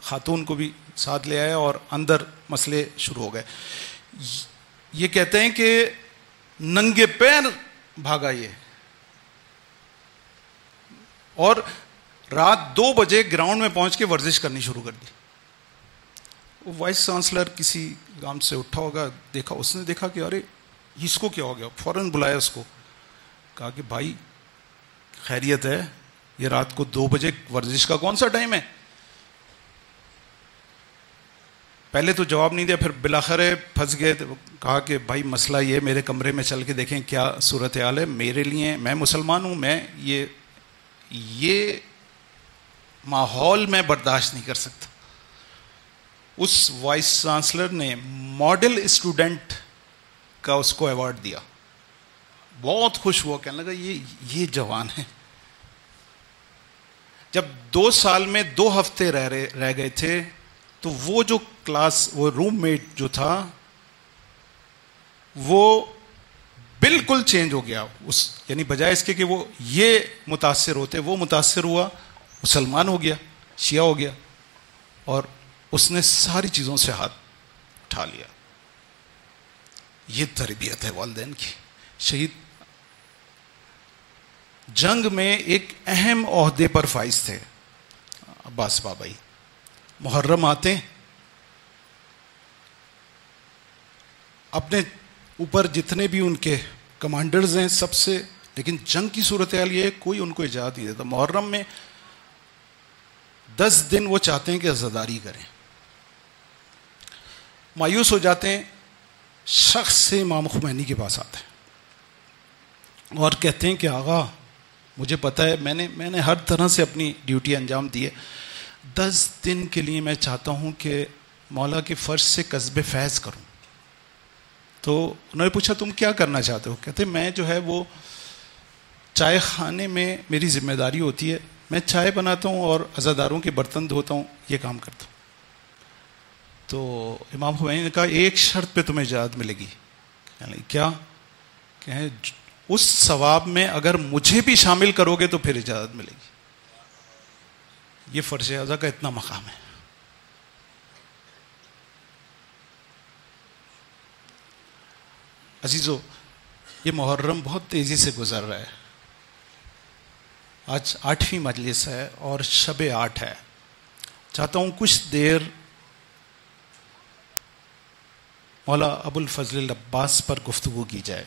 خاتون کو بھی ساتھ لے آیا اور اندر مسئلے شروع ہو گئے. یہ کہتے ہیں کہ ننگے پیر بھاگا یہ, اور رات 2 بجے گراؤنڈ میں پہنچ کے ورزش کرنی شروع کر دی. وہ وائس چانسلر کسی کام سے اٹھا ہوگا, دیکھا, اس نے دیکھا کہ ارے اس کو کیا ہو گیا, فوراً بلایا اس کو, کہا کہ بھائی خیریت ہے, یہ رات کو 2 بجے ورزش کا کون سا ٹائم ہے؟ پہلے تو جواب نہیں دیا, پھر بالآخر پھنس گئے. کہا کہ بھائی مسئلہ یہ, میرے کمرے میں چل کے دیکھیں کیا صورتحال ہے, میرے لیے, میں مسلمان ہوں, میں یہ ماحول میں برداشت نہیں کر سکتا. اس وائس چانسلر نے ماڈل اسٹوڈنٹ کا اس کو ایوارڈ دیا. بہت خوش ہوا, کہنے لگا یہ جوان ہے. جب 2 سال میں 2 ہفتے رہ گئے تھے تو وہ جو کلاس, وہ روم میٹ جو تھا وہ بالکل چینج ہو گیا. یعنی بجائے اس کے کہ وہ یہ متاثر ہوتے, وہ متاثر ہوا, مسلمان ہو گیا, شیعہ ہو گیا, اور اس نے ساری چیزوں سے ہاتھ اٹھا لیا. یہ تربیت ہے والدین کی. شہید جنگ میں ایک اہم عہدے پر فائز تھے عباس بابائی. محرم آتے, اپنے اوپر جتنے بھی ان کے کمانڈرز ہیں سب سے, لیکن جنگ کی صورتحال یہ ہے کوئی ان کو اجازت نہیں دیتا. محرم میں 10 دن وہ چاہتے ہیں کہ عزاداری کریں. مایوس ہو جاتے ہیں, شخص سے امام خمینی کے پاس آتے ہیں اور کہتے ہیں کہ آغا مجھے پتہ ہے میں نے ہر طرح سے اپنی ڈیوٹی انجام دی ہے, 10 دن کے لیے میں چاہتا ہوں کہ مولا کے فرش سے قصب فیض کروں. تو انہوں نے پوچھا تم کیا کرنا چاہتے ہو؟ کہتے میں جو ہے وہ چائے خانے میں میری ذمہ داری ہوتی ہے, میں چائے بناتا ہوں اور عزاداروں کے برتن دھوتا ہوں, یہ کام کرتا ہوں. تو امام خمینی نے کہا ایک شرط پہ تمہیں اجازت ملے گی. کیا؟ کہ اس ثواب میں اگر مجھے بھی شامل کرو گے تو پھر اجازت ملے گی. یہ فرش اعضا کا اتنا مقام ہے. عزیزو, یہ محرم بہت تیزی سے گزر رہا ہے. آج 8ویں مجلس ہے اور شب 8 ہے. چاہتا ہوں کچھ دیر مولا ابو الفضل العباس پر گفتگو کی جائے.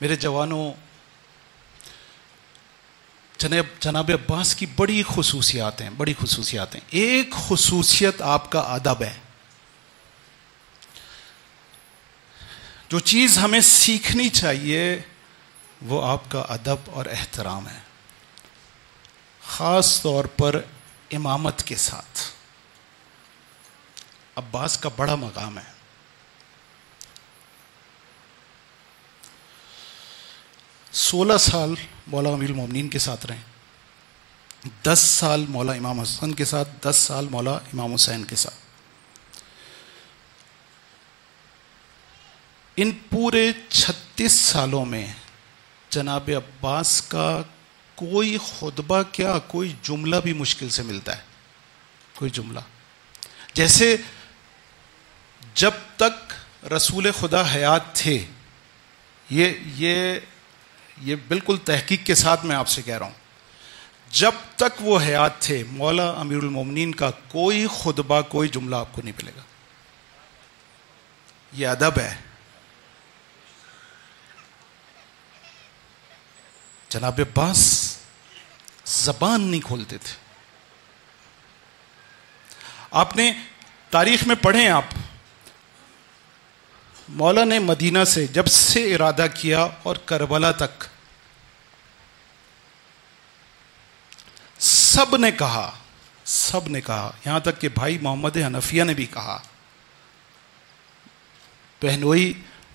میرے جوانوں, جناب عباس کی بڑی خصوصیات ہیں. ایک خصوصیت آپ کا ادب ہے. جو چیز ہمیں سیکھنی چاہیے وہ آپ کا ادب اور احترام ہے, خاص طور پر امامت کے ساتھ. عباس کا بڑا مقام ہے. سولہ سال مولا امیر المومنین کے ساتھ رہیں, 10 سال مولا امام حسن کے ساتھ, 10 سال مولا امام حسین کے ساتھ. ان پورے 36 سالوں میں جناب عباس کا کوئی خطبہ کیا, کوئی جملہ بھی مشکل سے ملتا ہے. کوئی جملہ, جیسے جب تک رسول خدا حیات تھے, یہ بالکل تحقیق کے ساتھ میں آپ سے کہہ رہا ہوں, جب تک وہ حیات تھے مولا امیر المومنین کا کوئی خطبہ, کوئی جملہ آپ کو نہیں ملے گا. یہ ادب ہے. جناب عباس زبان نہیں کھولتے تھے. آپ نے تاریخ میں پڑھیں, آپ مولا نے مدینہ سے جب سے ارادہ کیا اور کربلا تک سب نے کہا, یہاں تک کہ بھائی محمد حنفیہ نے بھی کہا, بہنوئی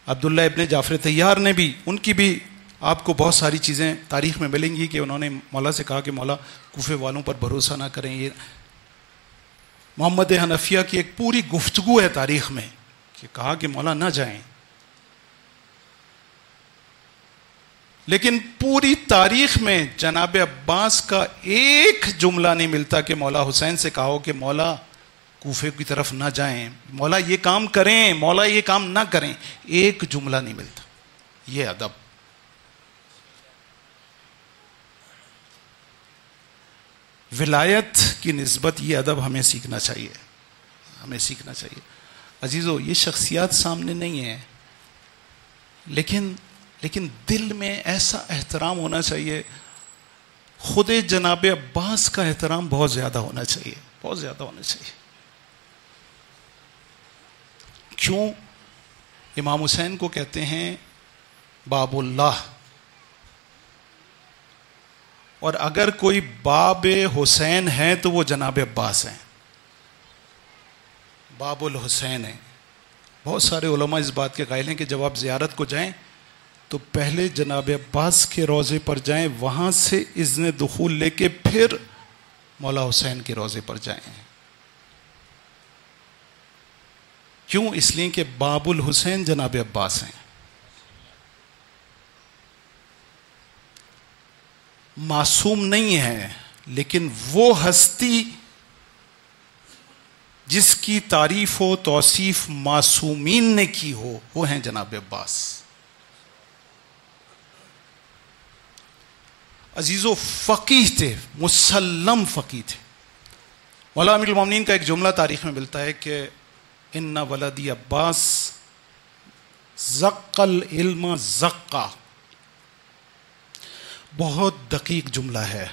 عبداللہ ابن جعفر طیار نے بھی, ان کی بھی آپ کو بہت ساری چیزیں تاریخ میں ملیں گی کہ انہوں نے مولا سے کہا کہ مولا کوفے والوں پر بھروسہ نہ کریں. یہ محمد حنفیہ کی ایک پوری گفتگو ہے تاریخ میں کہ کہا کہ مولا نہ جائیں. لیکن پوری تاریخ میں جناب عباس کا ایک جملہ نہیں ملتا کہ مولا حسین سے کہا ہو کہ مولا کوفے کی طرف نہ جائیں، مولا یہ کام کریں، مولا یہ کام نہ کریں. ایک جملہ نہیں ملتا. یہ ادب. ولایت کی نسبت یہ ادب ہمیں سیکھنا چاہیے، ہمیں سیکھنا چاہیے. عزیزو، یہ شخصیات سامنے نہیں ہیں، لیکن دل میں ایسا احترام ہونا چاہیے. خود جناب عباس کا احترام بہت زیادہ ہونا چاہیے، بہت زیادہ ہونا چاہیے. کیوں؟ امام حسین کو کہتے ہیں باب اللہ، اور اگر کوئی باب حسین ہے تو وہ جناب عباس ہیں، باب الحسین ہیں. بہت سارے علماء اس بات کے قائل ہیں کہ جب آپ زیارت کو جائیں تو پہلے جناب عباس کے روضے پر جائیں، وہاں سے اذن دخول لے کے پھر مولا حسین کے روضے پر جائیں. کیوں؟ اس لیے کہ باب الحسین جناب عباس ہیں. معصوم نہیں ہے، لیکن وہ ہستی جس کی تعریف و توصیف معصومین نے کی ہو، وہ ہیں جناب عباس. عزیزو، فقیہ تھے، مسلم فقیہ تھے. مولا امیر المومنین کا ایک جملہ تاریخ میں ملتا ہے کہ ان ولدی عباس زق العلم زقا. بہت دقیق جملہ ہے.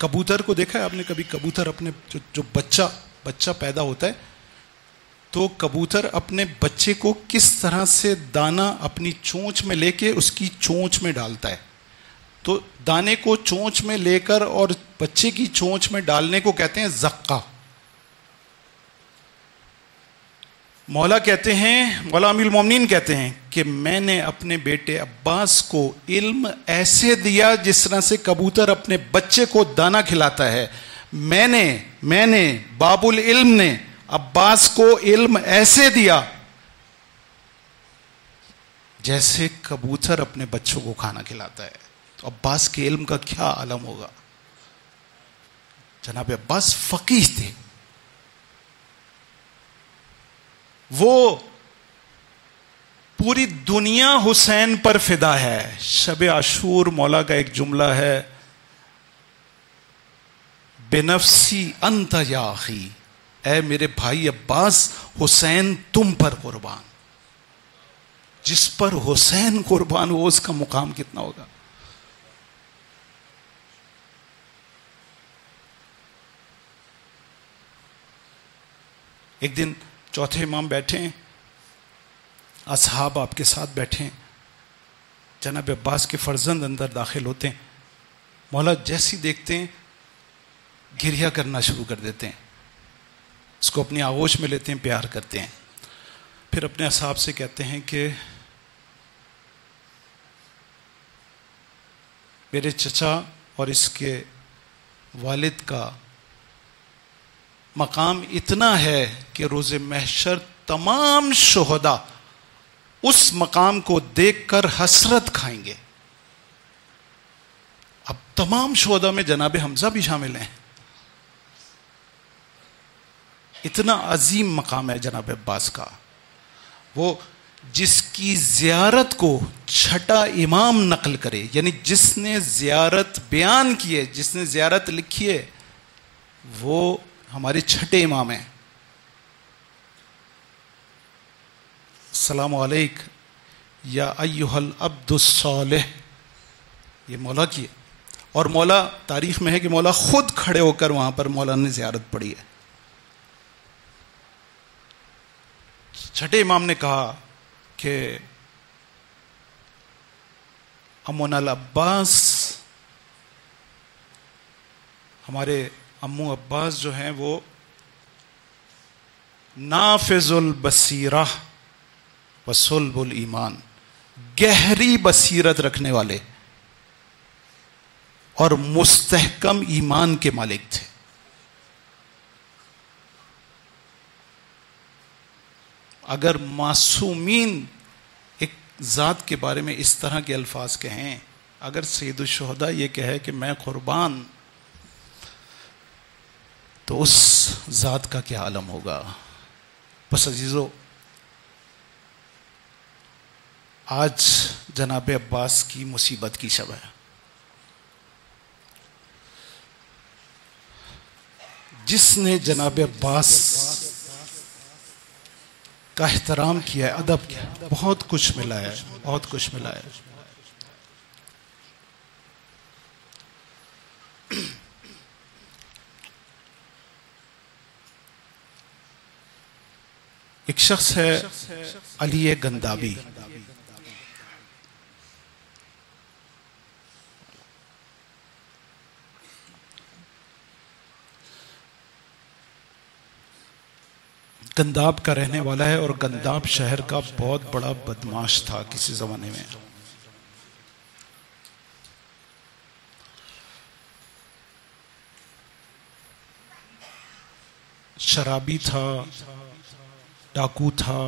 کبوتر کو دیکھا ہے آپ نے کبھی؟ کبوتر اپنے جو بچہ پیدا ہوتا ہے تو کبوتر اپنے بچے کو کس طرح سے دانہ اپنی چونچ میں لے کے اس کی چونچ میں ڈالتا ہے. تو دانے کو چونچ میں لے کر اور بچے کی چونچ میں ڈالنے کو کہتے ہیں زقہ. مولا کہتے ہیں، مولا امیر المومنین کہتے ہیں کہ میں نے اپنے بیٹے عباس کو علم ایسے دیا جس طرح سے کبوتر اپنے بچے کو دانہ کھلاتا ہے. میں نے باب العلم نے عباس کو علم ایسے دیا جیسے کبوتر اپنے بچوں کو کھانا کھلاتا ہے. تو عباس کے علم کا کیا عالم ہوگا. جناب عباس فقیہ تھے. وہ پوری دنیا حسین پر فدا ہے. شب عاشور مولا کا ایک جملہ ہے، بنفسی انت یا اخی، اے میرے بھائی عباس، حسین تم پر قربان. جس پر حسین قربان ہو اس کا مقام کتنا ہوگا. ایک دن چوتھے امام بیٹھے ہیں، اصحاب آپ کے ساتھ بیٹھے ہیں، جناب عباس کے فرزند اندر داخل ہوتے ہیں. مولا جیسی دیکھتے ہیں گریہ کرنا شروع کر دیتے ہیں، اس کو اپنی آغوش میں لیتے ہیں، پیار کرتے ہیں. پھر اپنے اصحاب سے کہتے ہیں کہ میرے چچا اور اس کے والد کا مقام اتنا ہے کہ روز محشر تمام شہداء اس مقام کو دیکھ کر حسرت کھائیں گے. اب تمام شہداء میں جناب حمزہ بھی شامل ہیں. اتنا عظیم مقام ہے جناب عباس کا. وہ جس کی زیارت کو چھٹا امام نقل کرے، یعنی جس نے زیارت بیان کی ہے، جس نے زیارت لکھی ہے، وہ ہمارے چھٹے امام ہیں. السلام علیک یا ایھا العبد الصالح، یہ مولا کی ہے. اور مولا تاریخ میں ہے کہ مولا خود کھڑے ہو کر وہاں پر مولا نے زیارت پڑھی ہے. چھٹے امام نے کہا کہ امون العباس، ہمارے امو عباس جو ہیں وہ نافذ البصیرہ وصلب الایمان، گہری بصیرت رکھنے والے اور مستحکم ایمان کے مالک تھے. اگر معصومین ایک ذات کے بارے میں اس طرح کے الفاظ کہیں، اگر سید الشہداء یہ کہے کہ میں قربان، تو اس ذات کا کیا عالم ہوگا؟ بس عزیزو، آج جناب عباس کی مصیبت کی شب ہے. جس نے جناب عباس کا احترام کیا ہے، ادب کیا ہے، بہت کچھ ملا ہے، بہت کچھ ملا ہے. ایک شخص ہے علی گندابی. گنداب کا رہنے والا ہے اور گنداب شہر کا بہت بڑا بدماش تھا کسی زمانے میں. شرابی تھا، ڈاکو تھا،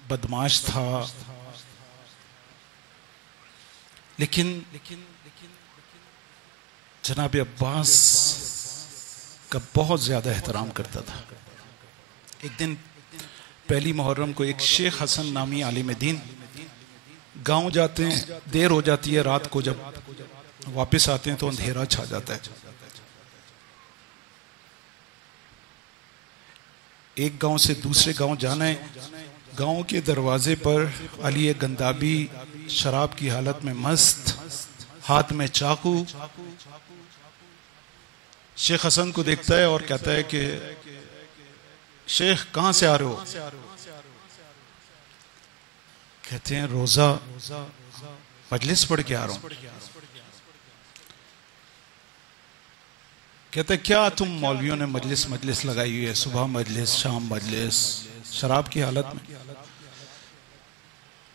بدماش تھا، لیکن جناب عباس کا بہت زیادہ احترام کرتا تھا. ایک دن پہلی محرم کو ایک شیخ حسن نامی عالم دین گاؤں جاتے ہیں، دیر ہو جاتی ہے، رات کو جب واپس آتے ہیں تو اندھیرا چھا جاتا ہے. ایک گاؤں سے دوسرے گاؤں جانا ہے. گاؤں کے دروازے پر علی گندابی شراب کی حالت میں مست، ہاتھ میں چاقو، شیخ حسن کو دیکھتا ہے اور کہتا ہے کہ شیخ کہاں سے آ رہے ہو؟ کہتے ہیں روزہ مجلس پڑھ کے آ رہا ہوں. کہتے ہیں کیا تم مولویوں نے مجلس لگائی ہوئی ہے، صبح مجلس، شام مجلس، شراب کی حالت میں؟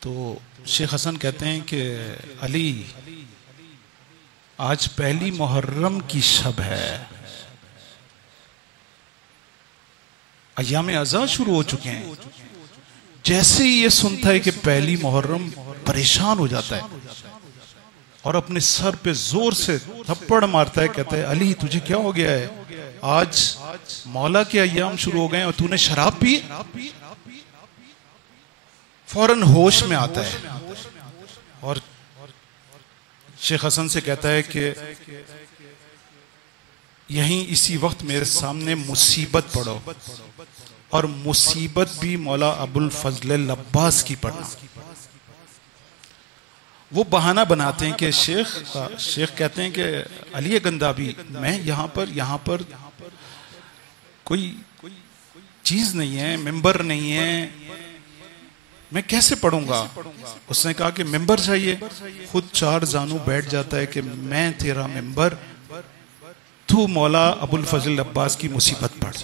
تو شیخ حسن کہتے ہیں کہ علی، آج پہلی محرم کی شب ہے، ایام ازاں شروع ہو چکے ہیں. جیسے ہی یہ سنتا ہے کہ پہلی محرم پریشان ہو جاتا ہے اور اپنے سر پہ زور سے تھپڑ مارتا ہے. کہتا ہے علی تجھے کیا ہو گیا ہے؟ آج مولا کے ایام شروع ہو گئے اور تو نے شراب پی؟ فوراً ہوش میں آتا ہے اور شیخ حسن سے کہتا ہے کہ یہیں اسی وقت میرے سامنے مصیبت پڑھو، اور مصیبت بھی مولا ابو الفضل العباس کی پڑھنا. وہ بہانہ بناتے ہیں کہ شیخ کہتے ہیں کہ علی گندابی، میں یہاں پر کوئی چیز نہیں ہے، ممبر نہیں ہے، میں کیسے پڑھوں گا؟ اس نے کہا کہ ممبر چاہیے. خود 4 زانو بیٹھ جاتا ہے کہ میں تیرا ممبر، تو مولا ابو الفضل عباس کی مصیبت پڑھ.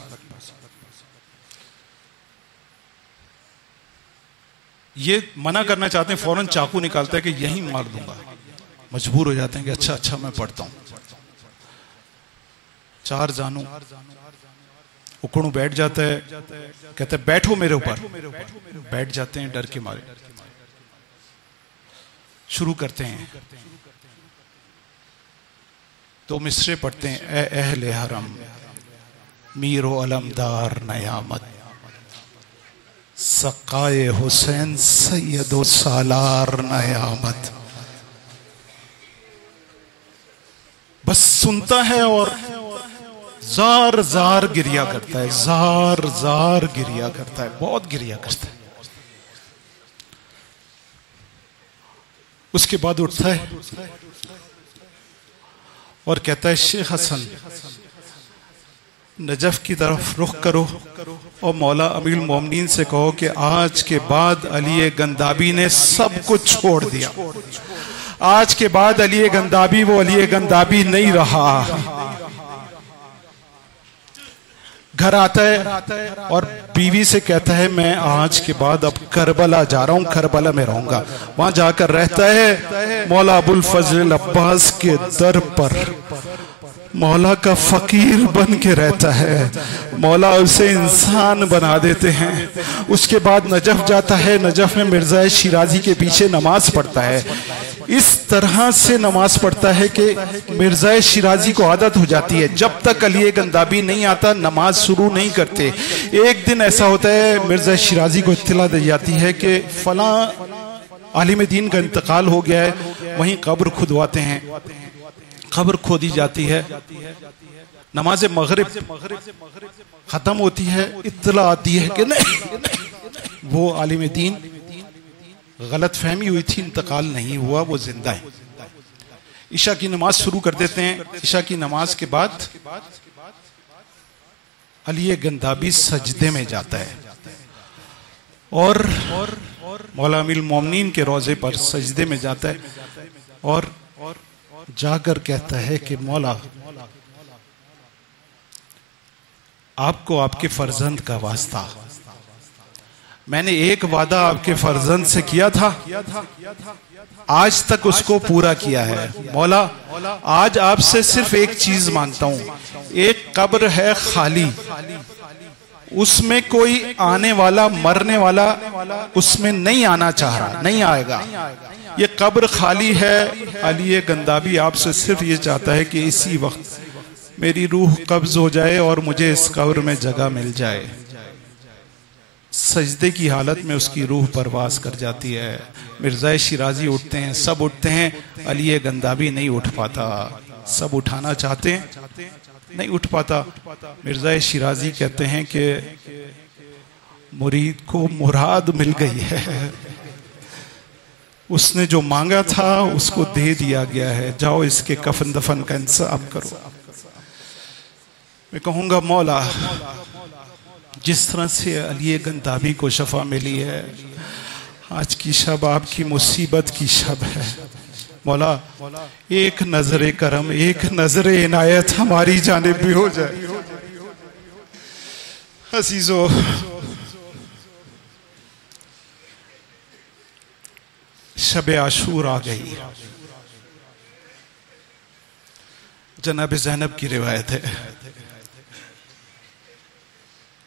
یہ منع کرنا چاہتے ہیں، فوراً چاقو نکالتا ہے کہ یہیں مار دوں گا. مجبور ہو جاتے ہیں کہ اچھا میں پڑھتا ہوں. 4 زانو اکڑوں بیٹھ جاتا ہے، کہتا ہے بیٹھو میرے اوپر. بیٹھ جاتے ہیں ڈر کے مارے. شروع کرتے ہیں تو مصرے پڑھتے ہیں. اے اہل حرم، میر و علمدار نیامت، سقائے حسین سید و سالار نیامت. بس سنتا ہے اور زار گریا کرتا ہے، زار گریا کرتا ہے، بہت گریا کرتا ہے. اس کے بعد اٹھتا ہے اور کہتا ہے شیخ حسن، نجف کی طرف رخ کرو اور مولا امیر المومنین سے کہو کہ آج کے بعد علی گندابی نے سب کچھ چھوڑ دیا. آج کے بعد علی گندابی وہ علی گندابی نہیں رہا. گھر آتا ہے اور بیوی سے کہتا ہے میں آج کے بعد اب کربلا جا رہا ہوں، کربلا میں رہوں گا. وہاں جا کر رہتا ہے مولا ابو الفضل عباس کے در پر. مولا کا فقیر بن کے رہتا ہے، مولا اسے انسان بنا دیتے ہیں۔ اس کے بعد نجف جاتا ہے، نجف میں مرزا شیرازی کے پیچھے نماز پڑھتا ہے۔ اس طرح سے نماز پڑھتا ہے کہ مرزا شیرازی کو عادت ہو جاتی ہے، جب تک علی گندابی نہیں آتا نماز شروع نہیں کرتے۔ ایک دن ایسا ہوتا ہے مرزا شیرازی کو اطلاع دی جاتی ہے کہ فلاں عالم دین کا انتقال ہو گیا ہے، وہیں قبر کھدواتے ہیں۔ قبر کھودی جاتی ہے، نماز مغرب ختم ہوتی ہے، اطلاع آتی ہے کہ نہیں، وہ عالم دین غلط فہمی ہوئی تھی، انتقال نہیں ہوا، وہ زندہ ہے۔ عشاء کی نماز شروع کر دیتے ہیں۔ عشاء کی نماز کے بعد علی گندابی سجدے میں جاتا ہے اور مولا امیر المومنین کے روضے پر سجدے میں جاتا ہے اور جا کر کہتا ہے کہ مولا آپ کو آپ کے فرزند کا واسطہ، میں نے ایک وعدہ آپ کے فرزند سے کیا تھا، آج تک اس کو پورا کیا ہے۔ مولا آج آپ سے صرف ایک چیز مانگتا ہوں، ایک قبر ہے خالی، اس میں کوئی آنے والا مرنے والا اس میں نہیں آنا چاہ رہا، نہیں آئے گا، یہ قبر خالی ہے۔ علی گندابی آپ سے صرف یہ چاہتا ہے کہ اسی وقت میری روح قبض ہو جائے اور مجھے اس قبر میں جگہ مل جائے۔ سجدے کی حالت میں اس کی روح پرواز کر جاتی ہے۔ مرزا شیرازی اٹھتے ہیں، سب اٹھتے ہیں، علی گندابی نہیں اٹھ پاتا۔ سب اٹھانا چاہتے ہیں، نہیں اٹھ پاتا۔ مرزا شیرازی کہتے ہیں کہ مرید کو مراد مل گئی ہے، اس نے جو مانگا تھا اس کو دے دیا گیا ہے، جاؤ اس کے کفن دفن کا انتظام کرو۔ میں کہوں گا مولا جس طرح سے علی گندابی کو شفا ملی ہے، آج کی شب آپ کی مصیبت کی شب ہے۔ مولا ایک نظر کرم، ایک نظر عنایت ہماری جانب بھی ہو جائے۔ عزیزو، شب عاشور آ گئی۔ جناب زینب کی روایت ہے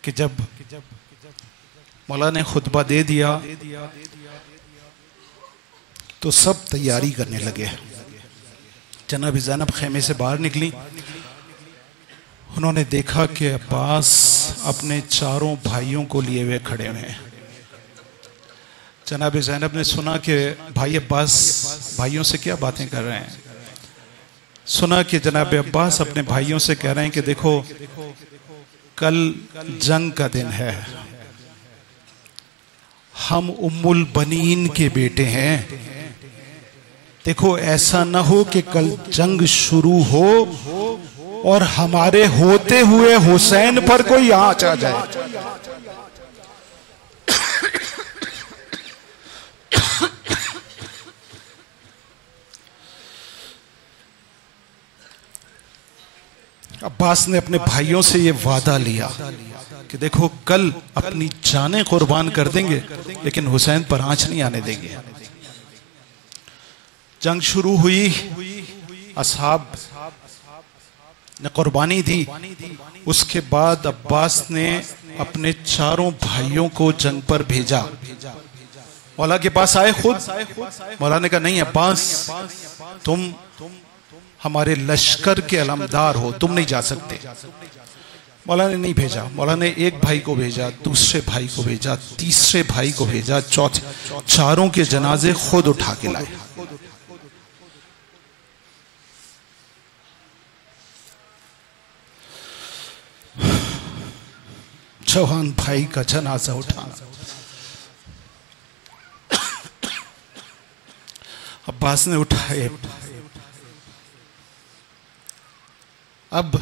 کہ جب مولا نے خطبہ دے دیا تو سب تیاری کرنے لگے۔ جناب زینب خیمے سے باہر نکلی، انہوں نے دیکھا کہ عباس اپنے چاروں بھائیوں کو لیے ہوئے کھڑے ہوئے ہیں۔ جناب زینب نے سنا کہ بھائی عباس بھائیوں سے کیا باتیں کر رہے ہیں۔ سنا کہ جناب عباس اپنے بھائیوں سے کہہ رہے ہیں کہ دیکھو کل جنگ کا دن ہے، ہم ام البنین کے بیٹے ہیں، دیکھو ایسا نہ ہو کہ کل جنگ شروع ہو اور ہمارے ہوتے ہوئے حسین پر کوئی آنچ آ جائے۔ عباس نے اپنے بھائیوں سے یہ وعدہ لیا کہ دیکھو کل اپنی جانیں قربان کر دیں گے لیکن حسین پر آنچ نہیں آنے دیں گے۔ جنگ شروع ہوئی، اصحاب نے قربانی دی، اس کے بعد عباس نے اپنے چاروں بھائیوں کو جنگ پر بھیجا۔ مولا کے پاس آئے خود، مولا نے کہا نہیں عباس تم ہمارے لشکر کے علمدار ہو، تم نہیں جا سکتے۔ مولا نے نہیں بھیجا، مولا نے ایک بھائی کو بھیجا، دوسرے بھائی کو بھیجا، تیسرے بھائی کو بھیجا، چوتھے، چاروں کے جنازے خود اٹھا کے لائے۔ جوان بھائی کا جنازہ اٹھانا۔ عباس نے اٹھائے۔ اب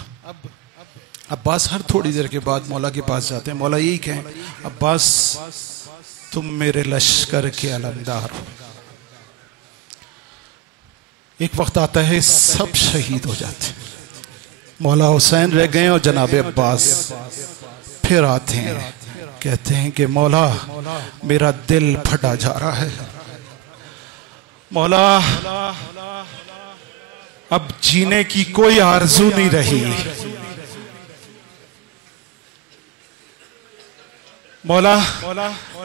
عباس ہر تھوڑی دیر کے بعد مولا کے پاس جاتے ہیں، مولا یہی کہیں عباس تم میرے لشکر کے علمدار ہو۔ ایک وقت آتا ہے سب شہید ہو جاتے ہیں، مولا حسین رہ گئے اور جناب عباس پھر آتے ہیں، کہتے ہیں کہ مولا میرا دل پھٹا جا رہا ہے، مولا اب جینے کی کوئی آرزو نہیں رہی. مولا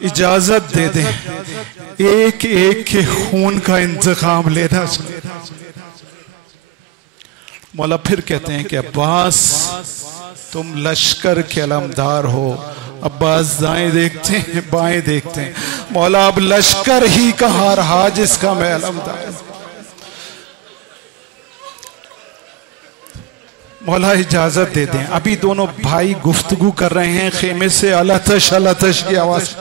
اجازت دے دیں ایک ایک کے خون کا انتقام لینا چاہیے. مولا پھر کہتے ہیں کہ عباس تم لشکر کے علمدار ہو. عباس دائیں دیکھتے ہیں بائیں دیکھتے ہیں. مولا اب لشکر ہی کہاں رہا جس کا میں علمدار. مولا اجازت دے دیں. ابھی دونوں بھائی گفتگو کر رہے ہیں خیمے سے الاتش الاتش کی آواز.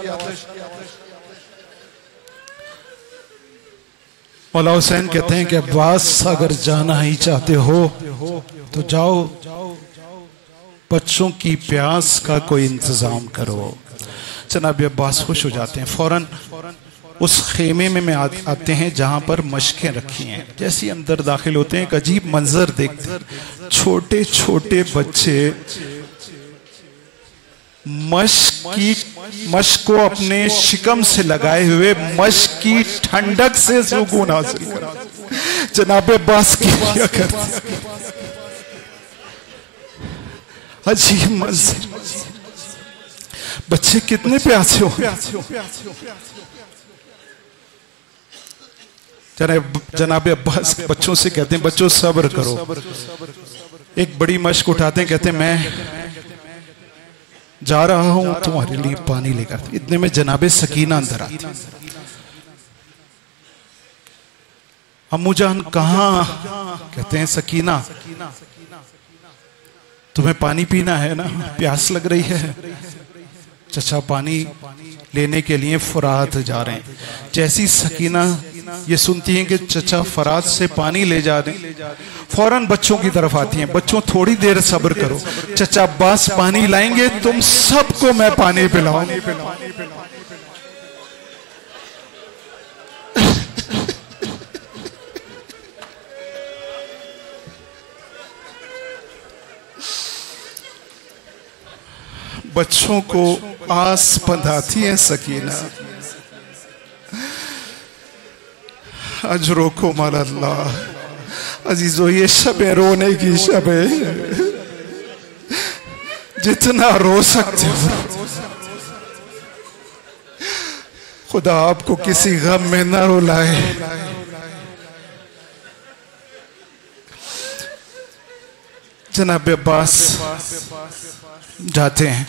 مولا حسین کہتے ہیں کہ عباس اگر جانا ہی چاہتے ہو تو جاؤ, بچوں کی پیاس کا کوئی انتظام کرو. جناب عباس خوش ہو جاتے ہیں. فوراً اس خیمے میں آتے ہیں جہاں پر مشقیں رکھی ہیں. جیسے اندر داخل ہوتے ہیں ایک عجیب منظر دیکھتے ہیں. چھوٹے چھوٹے بچے مشق کو اپنے شکم سے لگائے ہوئے مشق کی ٹھنڈک سے سکون حاصل کرتے. جناب عباس کی کیا کرتے ہیں. عجیب منظر. بچے کتنے پیاسے ہو. جناب عباس بچوں سے کہتے ہیں بچوں صبر کرو. ایک بڑی مشق اٹھاتے ہیں کہتے ہیں میں جا رہا ہوں تمہارے لیے پانی لے کر. اتنے میں جناب سکینہ اندر آتی. امو جان کہاں؟ کہتے ہیں سکینہ تمہیں پانی پینا ہے نا, پیاس لگ رہی ہے. چچا پانی لینے کے لیے فرات جا رہے ہیں. جیسی سکینہ یہ سنتی ہیں کہ چچا فرات سے پانی لے جا رہے ہیں فوراً بچوں کی طرف آتی ہیں. بچوں تھوڑی دیر صبر کرو, چچا عباس پانی لائیں گے, تم سب کو میں پانی پلاؤں. بچوں کو آس بندھاتی ہیں سکینہ. اجرکم علی اللہ. عزیزو یہ شب رونے کی شب ہے, جتنا رو سکتے ہو. خدا آپ کو کسی غم میں نہ رلائے. جناب عباس جاتے ہیں.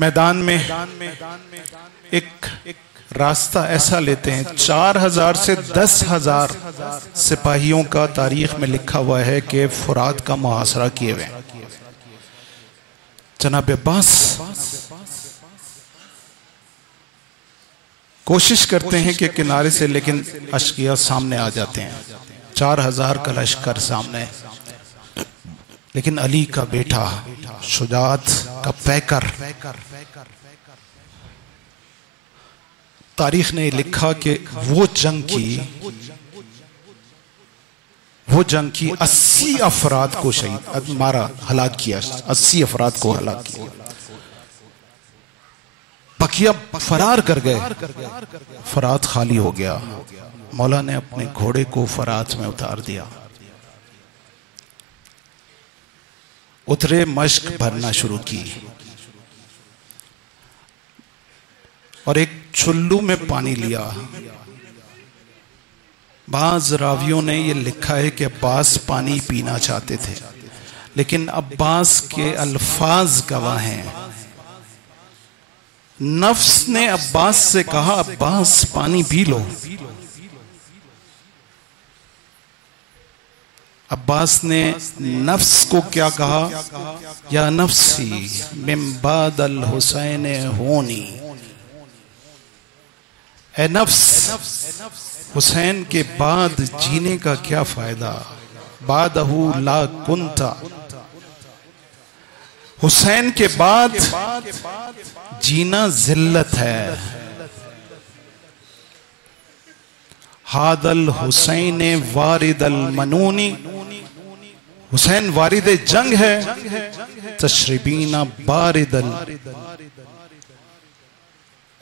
میدان میں ایک راستہ ایسا لیتے ہیں. 4000 سے 10,000 سپاہیوں کا تاریخ میں لکھا ہوا ہے کہ فرات کا محاصرہ کیے ہوئے. جناب عباس کوشش کرتے ہیں کہ کنارے سے, لیکن اشقیاء سامنے آ جاتے ہیں. 4000 کا لشکر سامنے, لیکن علی کا بیٹا شجاعت کا پیکر. تاریخ نے لکھا کہ وہ جنگ کی 80 افراد کو شہید مارا, ہلاک کیا. 80 افراد کو ہلاک کیا. بقیہ فرار کر گئے. فرات خالی ہو گیا. مولا نے اپنے گھوڑے کو فرات میں اتار دیا. اترے, مشق بھرنا شروع کی اور ایک چلو میں پانی لیا. بعض راویوں نے یہ لکھا ہے کہ عباس پانی پینا چاہتے تھے, لیکن عباس کے الفاظ گواہ ہیں. نفس نے عباس سے کہا عباس پانی پی لو. عباس نے نفس کو کیا کہا, یا نفسی من بعد الحسین ہونی. اے نفس, حسین کے بعد جینے کا کیا فائدہ. بعدہ لا کنتا, حسین کے بعد جینا ذلت ہے. ہاد الحسین وارد المنونی, حسین وارد جنگ ہے. تشربین بارد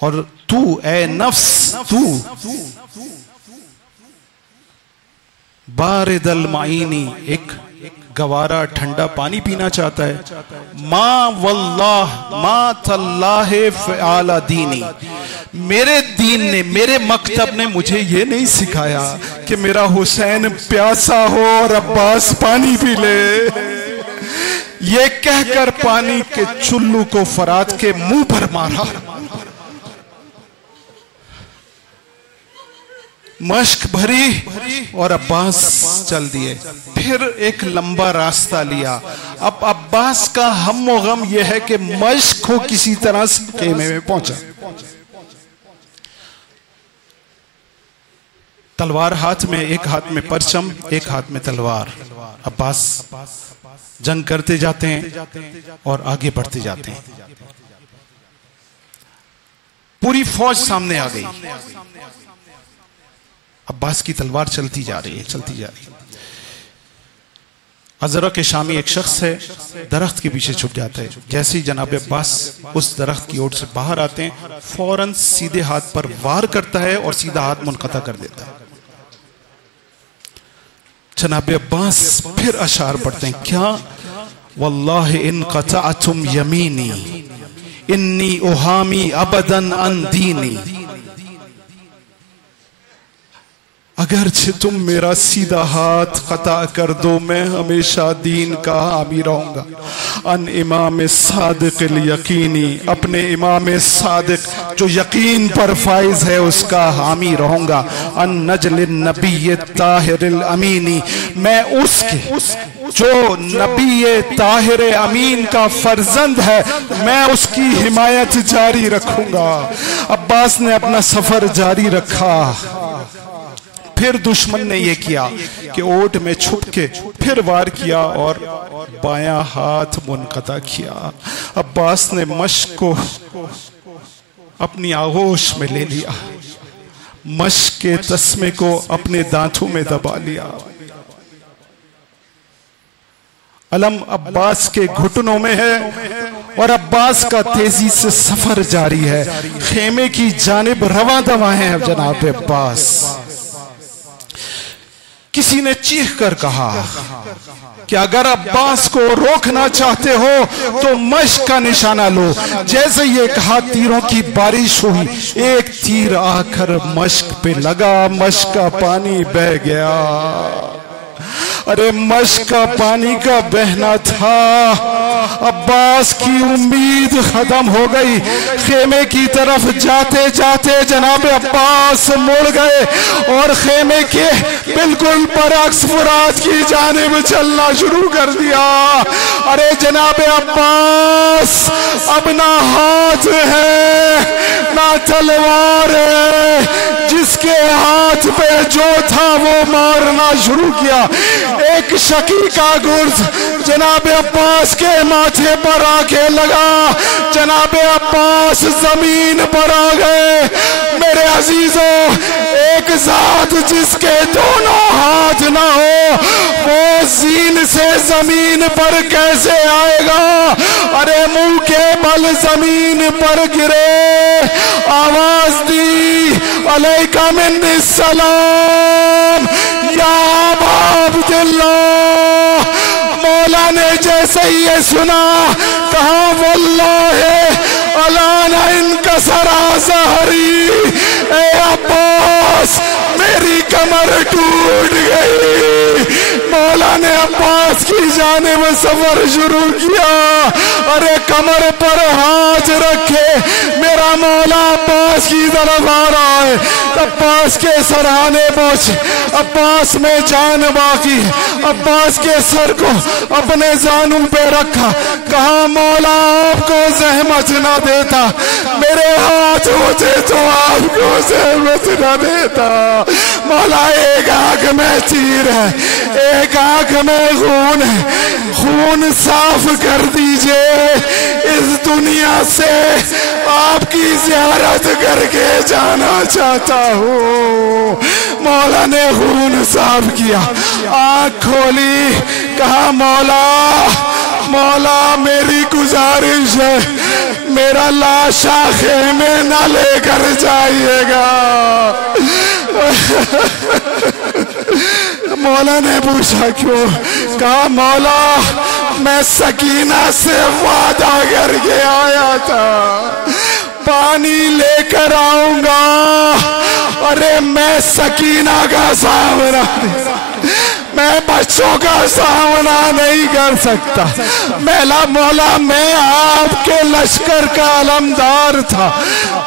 اور تو اے نفس تو بارد المعینی ایک گوارا ٹھنڈا پانی پینا چاہتا ہے. ما واللہ ما تاللہ فعال دینی، میرے دین نے، میرے مکتب نے مجھے یہ نہیں سکھایا کہ میرا حسین پیاسا ہو اور عباس پانی پی لے. یہ کہہ کر پانی کے چلو کو فرات کے منہ پر مارا. مشک بھری اور عباس چل دیے. پھر ایک لمبا راستہ لیا. اب عباس کا ہم و غم یہ ہے کہ مشک کو کسی طرح سے خیمے میں پہنچا. تلوار ہاتھ میں، ایک ہاتھ میں پرچم، ایک ہاتھ میں تلوار. عباس جنگ کرتے جاتے ہیں اور آگے بڑھتے جاتے ہیں. پوری فوج سامنے آ گئی. عباس کی تلوار چلتی جا رہی ہے، چلتی جا رہی ہے. ازرق شامی ایک شخص ہے، درخت کے پیچھے چھپ جاتا ہے. جیسے ہی جناب عباس اس درخت کی اوٹ سے باہر آتے ہیں، فوراً سیدھے ہاتھ پر وار کرتا ہے اور سیدھا ہاتھ منقطع کر دیتا ہے. جناب عباس پھر اشعار پڑھتے ہیں. کیا؟ واللہ ان قطعتم یمینی انی احامی ابداً عن دینی. اگرچہ تم میرا سیدھا ہاتھ قطع کر دو، میں ہمیشہ دین کا حامی رہوں گا. ان امام صادق الیقینی، اپنے امام صادق جو یقین پر فائز ہے اس کا حامی رہوں گا. ان نجل النبی طاہر الامینی، میں اس کے جو نبی طاہر امین کا فرزند ہے میں اس کی حمایت جاری رکھوں گا. عباس نے اپنا سفر جاری رکھا. پھر دشمن نے یہ کیا کہ اوٹ میں چھپ کے پھر وار کیا اور بایاں ہاتھ منقطع کیا. عباس نے مشک کو اپنی آغوش میں لے لیا، مشک کے تسمے کو اپنے دانتوں میں دبا لیا. علم عباس کے گھٹنوں میں ہے اور عباس کا تیزی سے سفر جاری ہے. خیمے کی جانب رواں دواں ہیں جناب عباس. کسی نے چیخ کر کہا کہ اگر عباس کو روکنا چاہتے ہو تو مشک کا نشانہ لو. جیسے یہ کہا تیروں کی بارش ہوئی. ایک تیر آ کر مشک پہ لگا، مشک کا پانی بہ گیا. ارے مشک کا پانی کا بہنا تھا. عباس کی امید ختم ہو گئی. خیمے کی طرف جاتے جاتے جناب عباس مڑ گئے اور خیمے کے بالکل برعکس فرات کی جانب چلنا شروع کر دیا. ارے جناب عباس اب نہ ہاتھ ہے نہ تلوار ہے، جس کے ہاتھ پہ جو تھا وہ مارنا شروع کیا. ایک شکی کا گرز جناب عباس کے ماتھے پر آ کے لگا. جناب عباس زمین پر آ گئے. میرے عزیزوں، ایک ذات جس کے دونوں ہاتھ نہ ہو وہ زین سے زمین پر کیسے آئے گا؟ ارے منہ کے بل زمین پر گرے، آواز دی علیکہ من السلام یا ابا عبداللہ. مولا نے جیسے ہی یہ سنا کہا واللہ الان انکسر ظہری. اے عباس میری کمر ٹوٹ گئی. مولا نے عباس کی جانب سفر شروع کیا. ارے کمر پر ہاتھ رکھے میرا مولا عباس کی طرف آ رہا ہے. عباس کے سرانے پہنچے. عباس میں جان باقی. عباس کے سر کو اپنے زانوں پہ رکھا. کہا مولا آپ کو زحمت نہ دیتا، میرے ہاتھ ہوتے تو آپ کو زحمت نہ دیتا. مولا ایک آنکھ میں تیر ہے، ایک آنکھ میں خون ہے، خون صاف کر دیجئے. اس دنیا سے آپ کی زیارت کر کے جانا چاہتا ہوں. مولا نے خون صاف کیا، آنکھ کھولی. کہا مولا مولا میری گزارش ہے میرا لاشا خیمے نہ لے کر جائیے گا. مولا نے پوچھا کیوں؟ کہا مولا میں سکینہ سے وعدہ کر کے آیا تھا پانی لے کر آؤں گا. ارے میں سکینہ کا سامنا میں بچوں کا سامنا نہیں کر سکتا. مولا میں آپ کے لشکر کا علمدار تھا.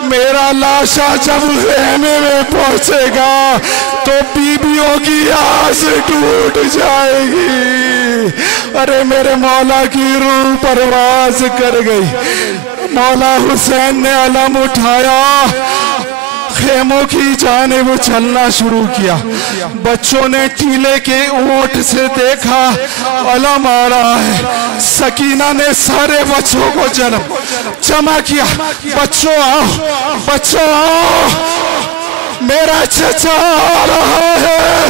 میرا لاشا جب خیمے میں پہنچے گا تو بیویوں کی آس ٹوٹ جائے گی. ارے میرے مولا کی روح پرواز کر گئی. مولا حسین نے علم اٹھایا خیموں کی جانب چلنا شروع کیا. بچوں نے ٹیلے کے اونٹ سے دیکھا علم آ رہا ہے. سکینہ نے سارے بچوں کو جمع کیا. بچوں آؤ بچوں آؤ میرا چچا آ رہا ہے.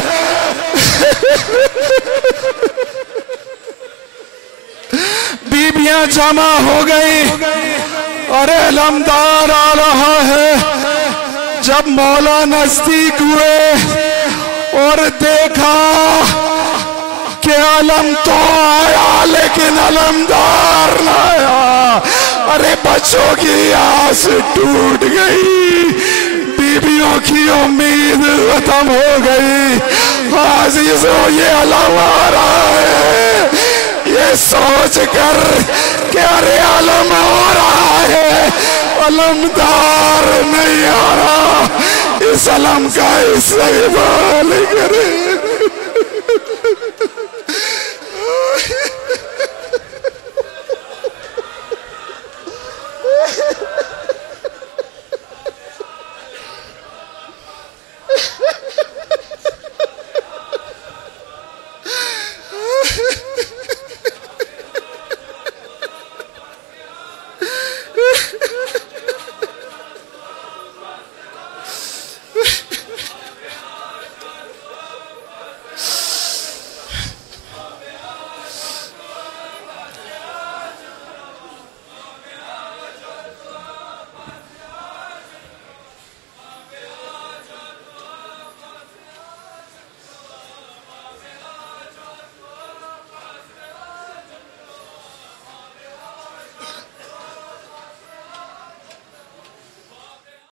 بیبیاں جمع ہو گئی. ارے علمدار آ رہا ہے. جب مولا نزدیک ہوئے اور دیکھا کہ علم تو آیا لیکن علمدار نہ آیا. ارے بچوں کی آس ٹوٹ گئی. بیویوں کی امید ختم ہو گئی. عزیزو یہ علم آ رہا ہے یہ سوچ کر کہ ارے علم آ رہا ہے علمدار نہیں آ رہا. اس علم کا استقبال کرے.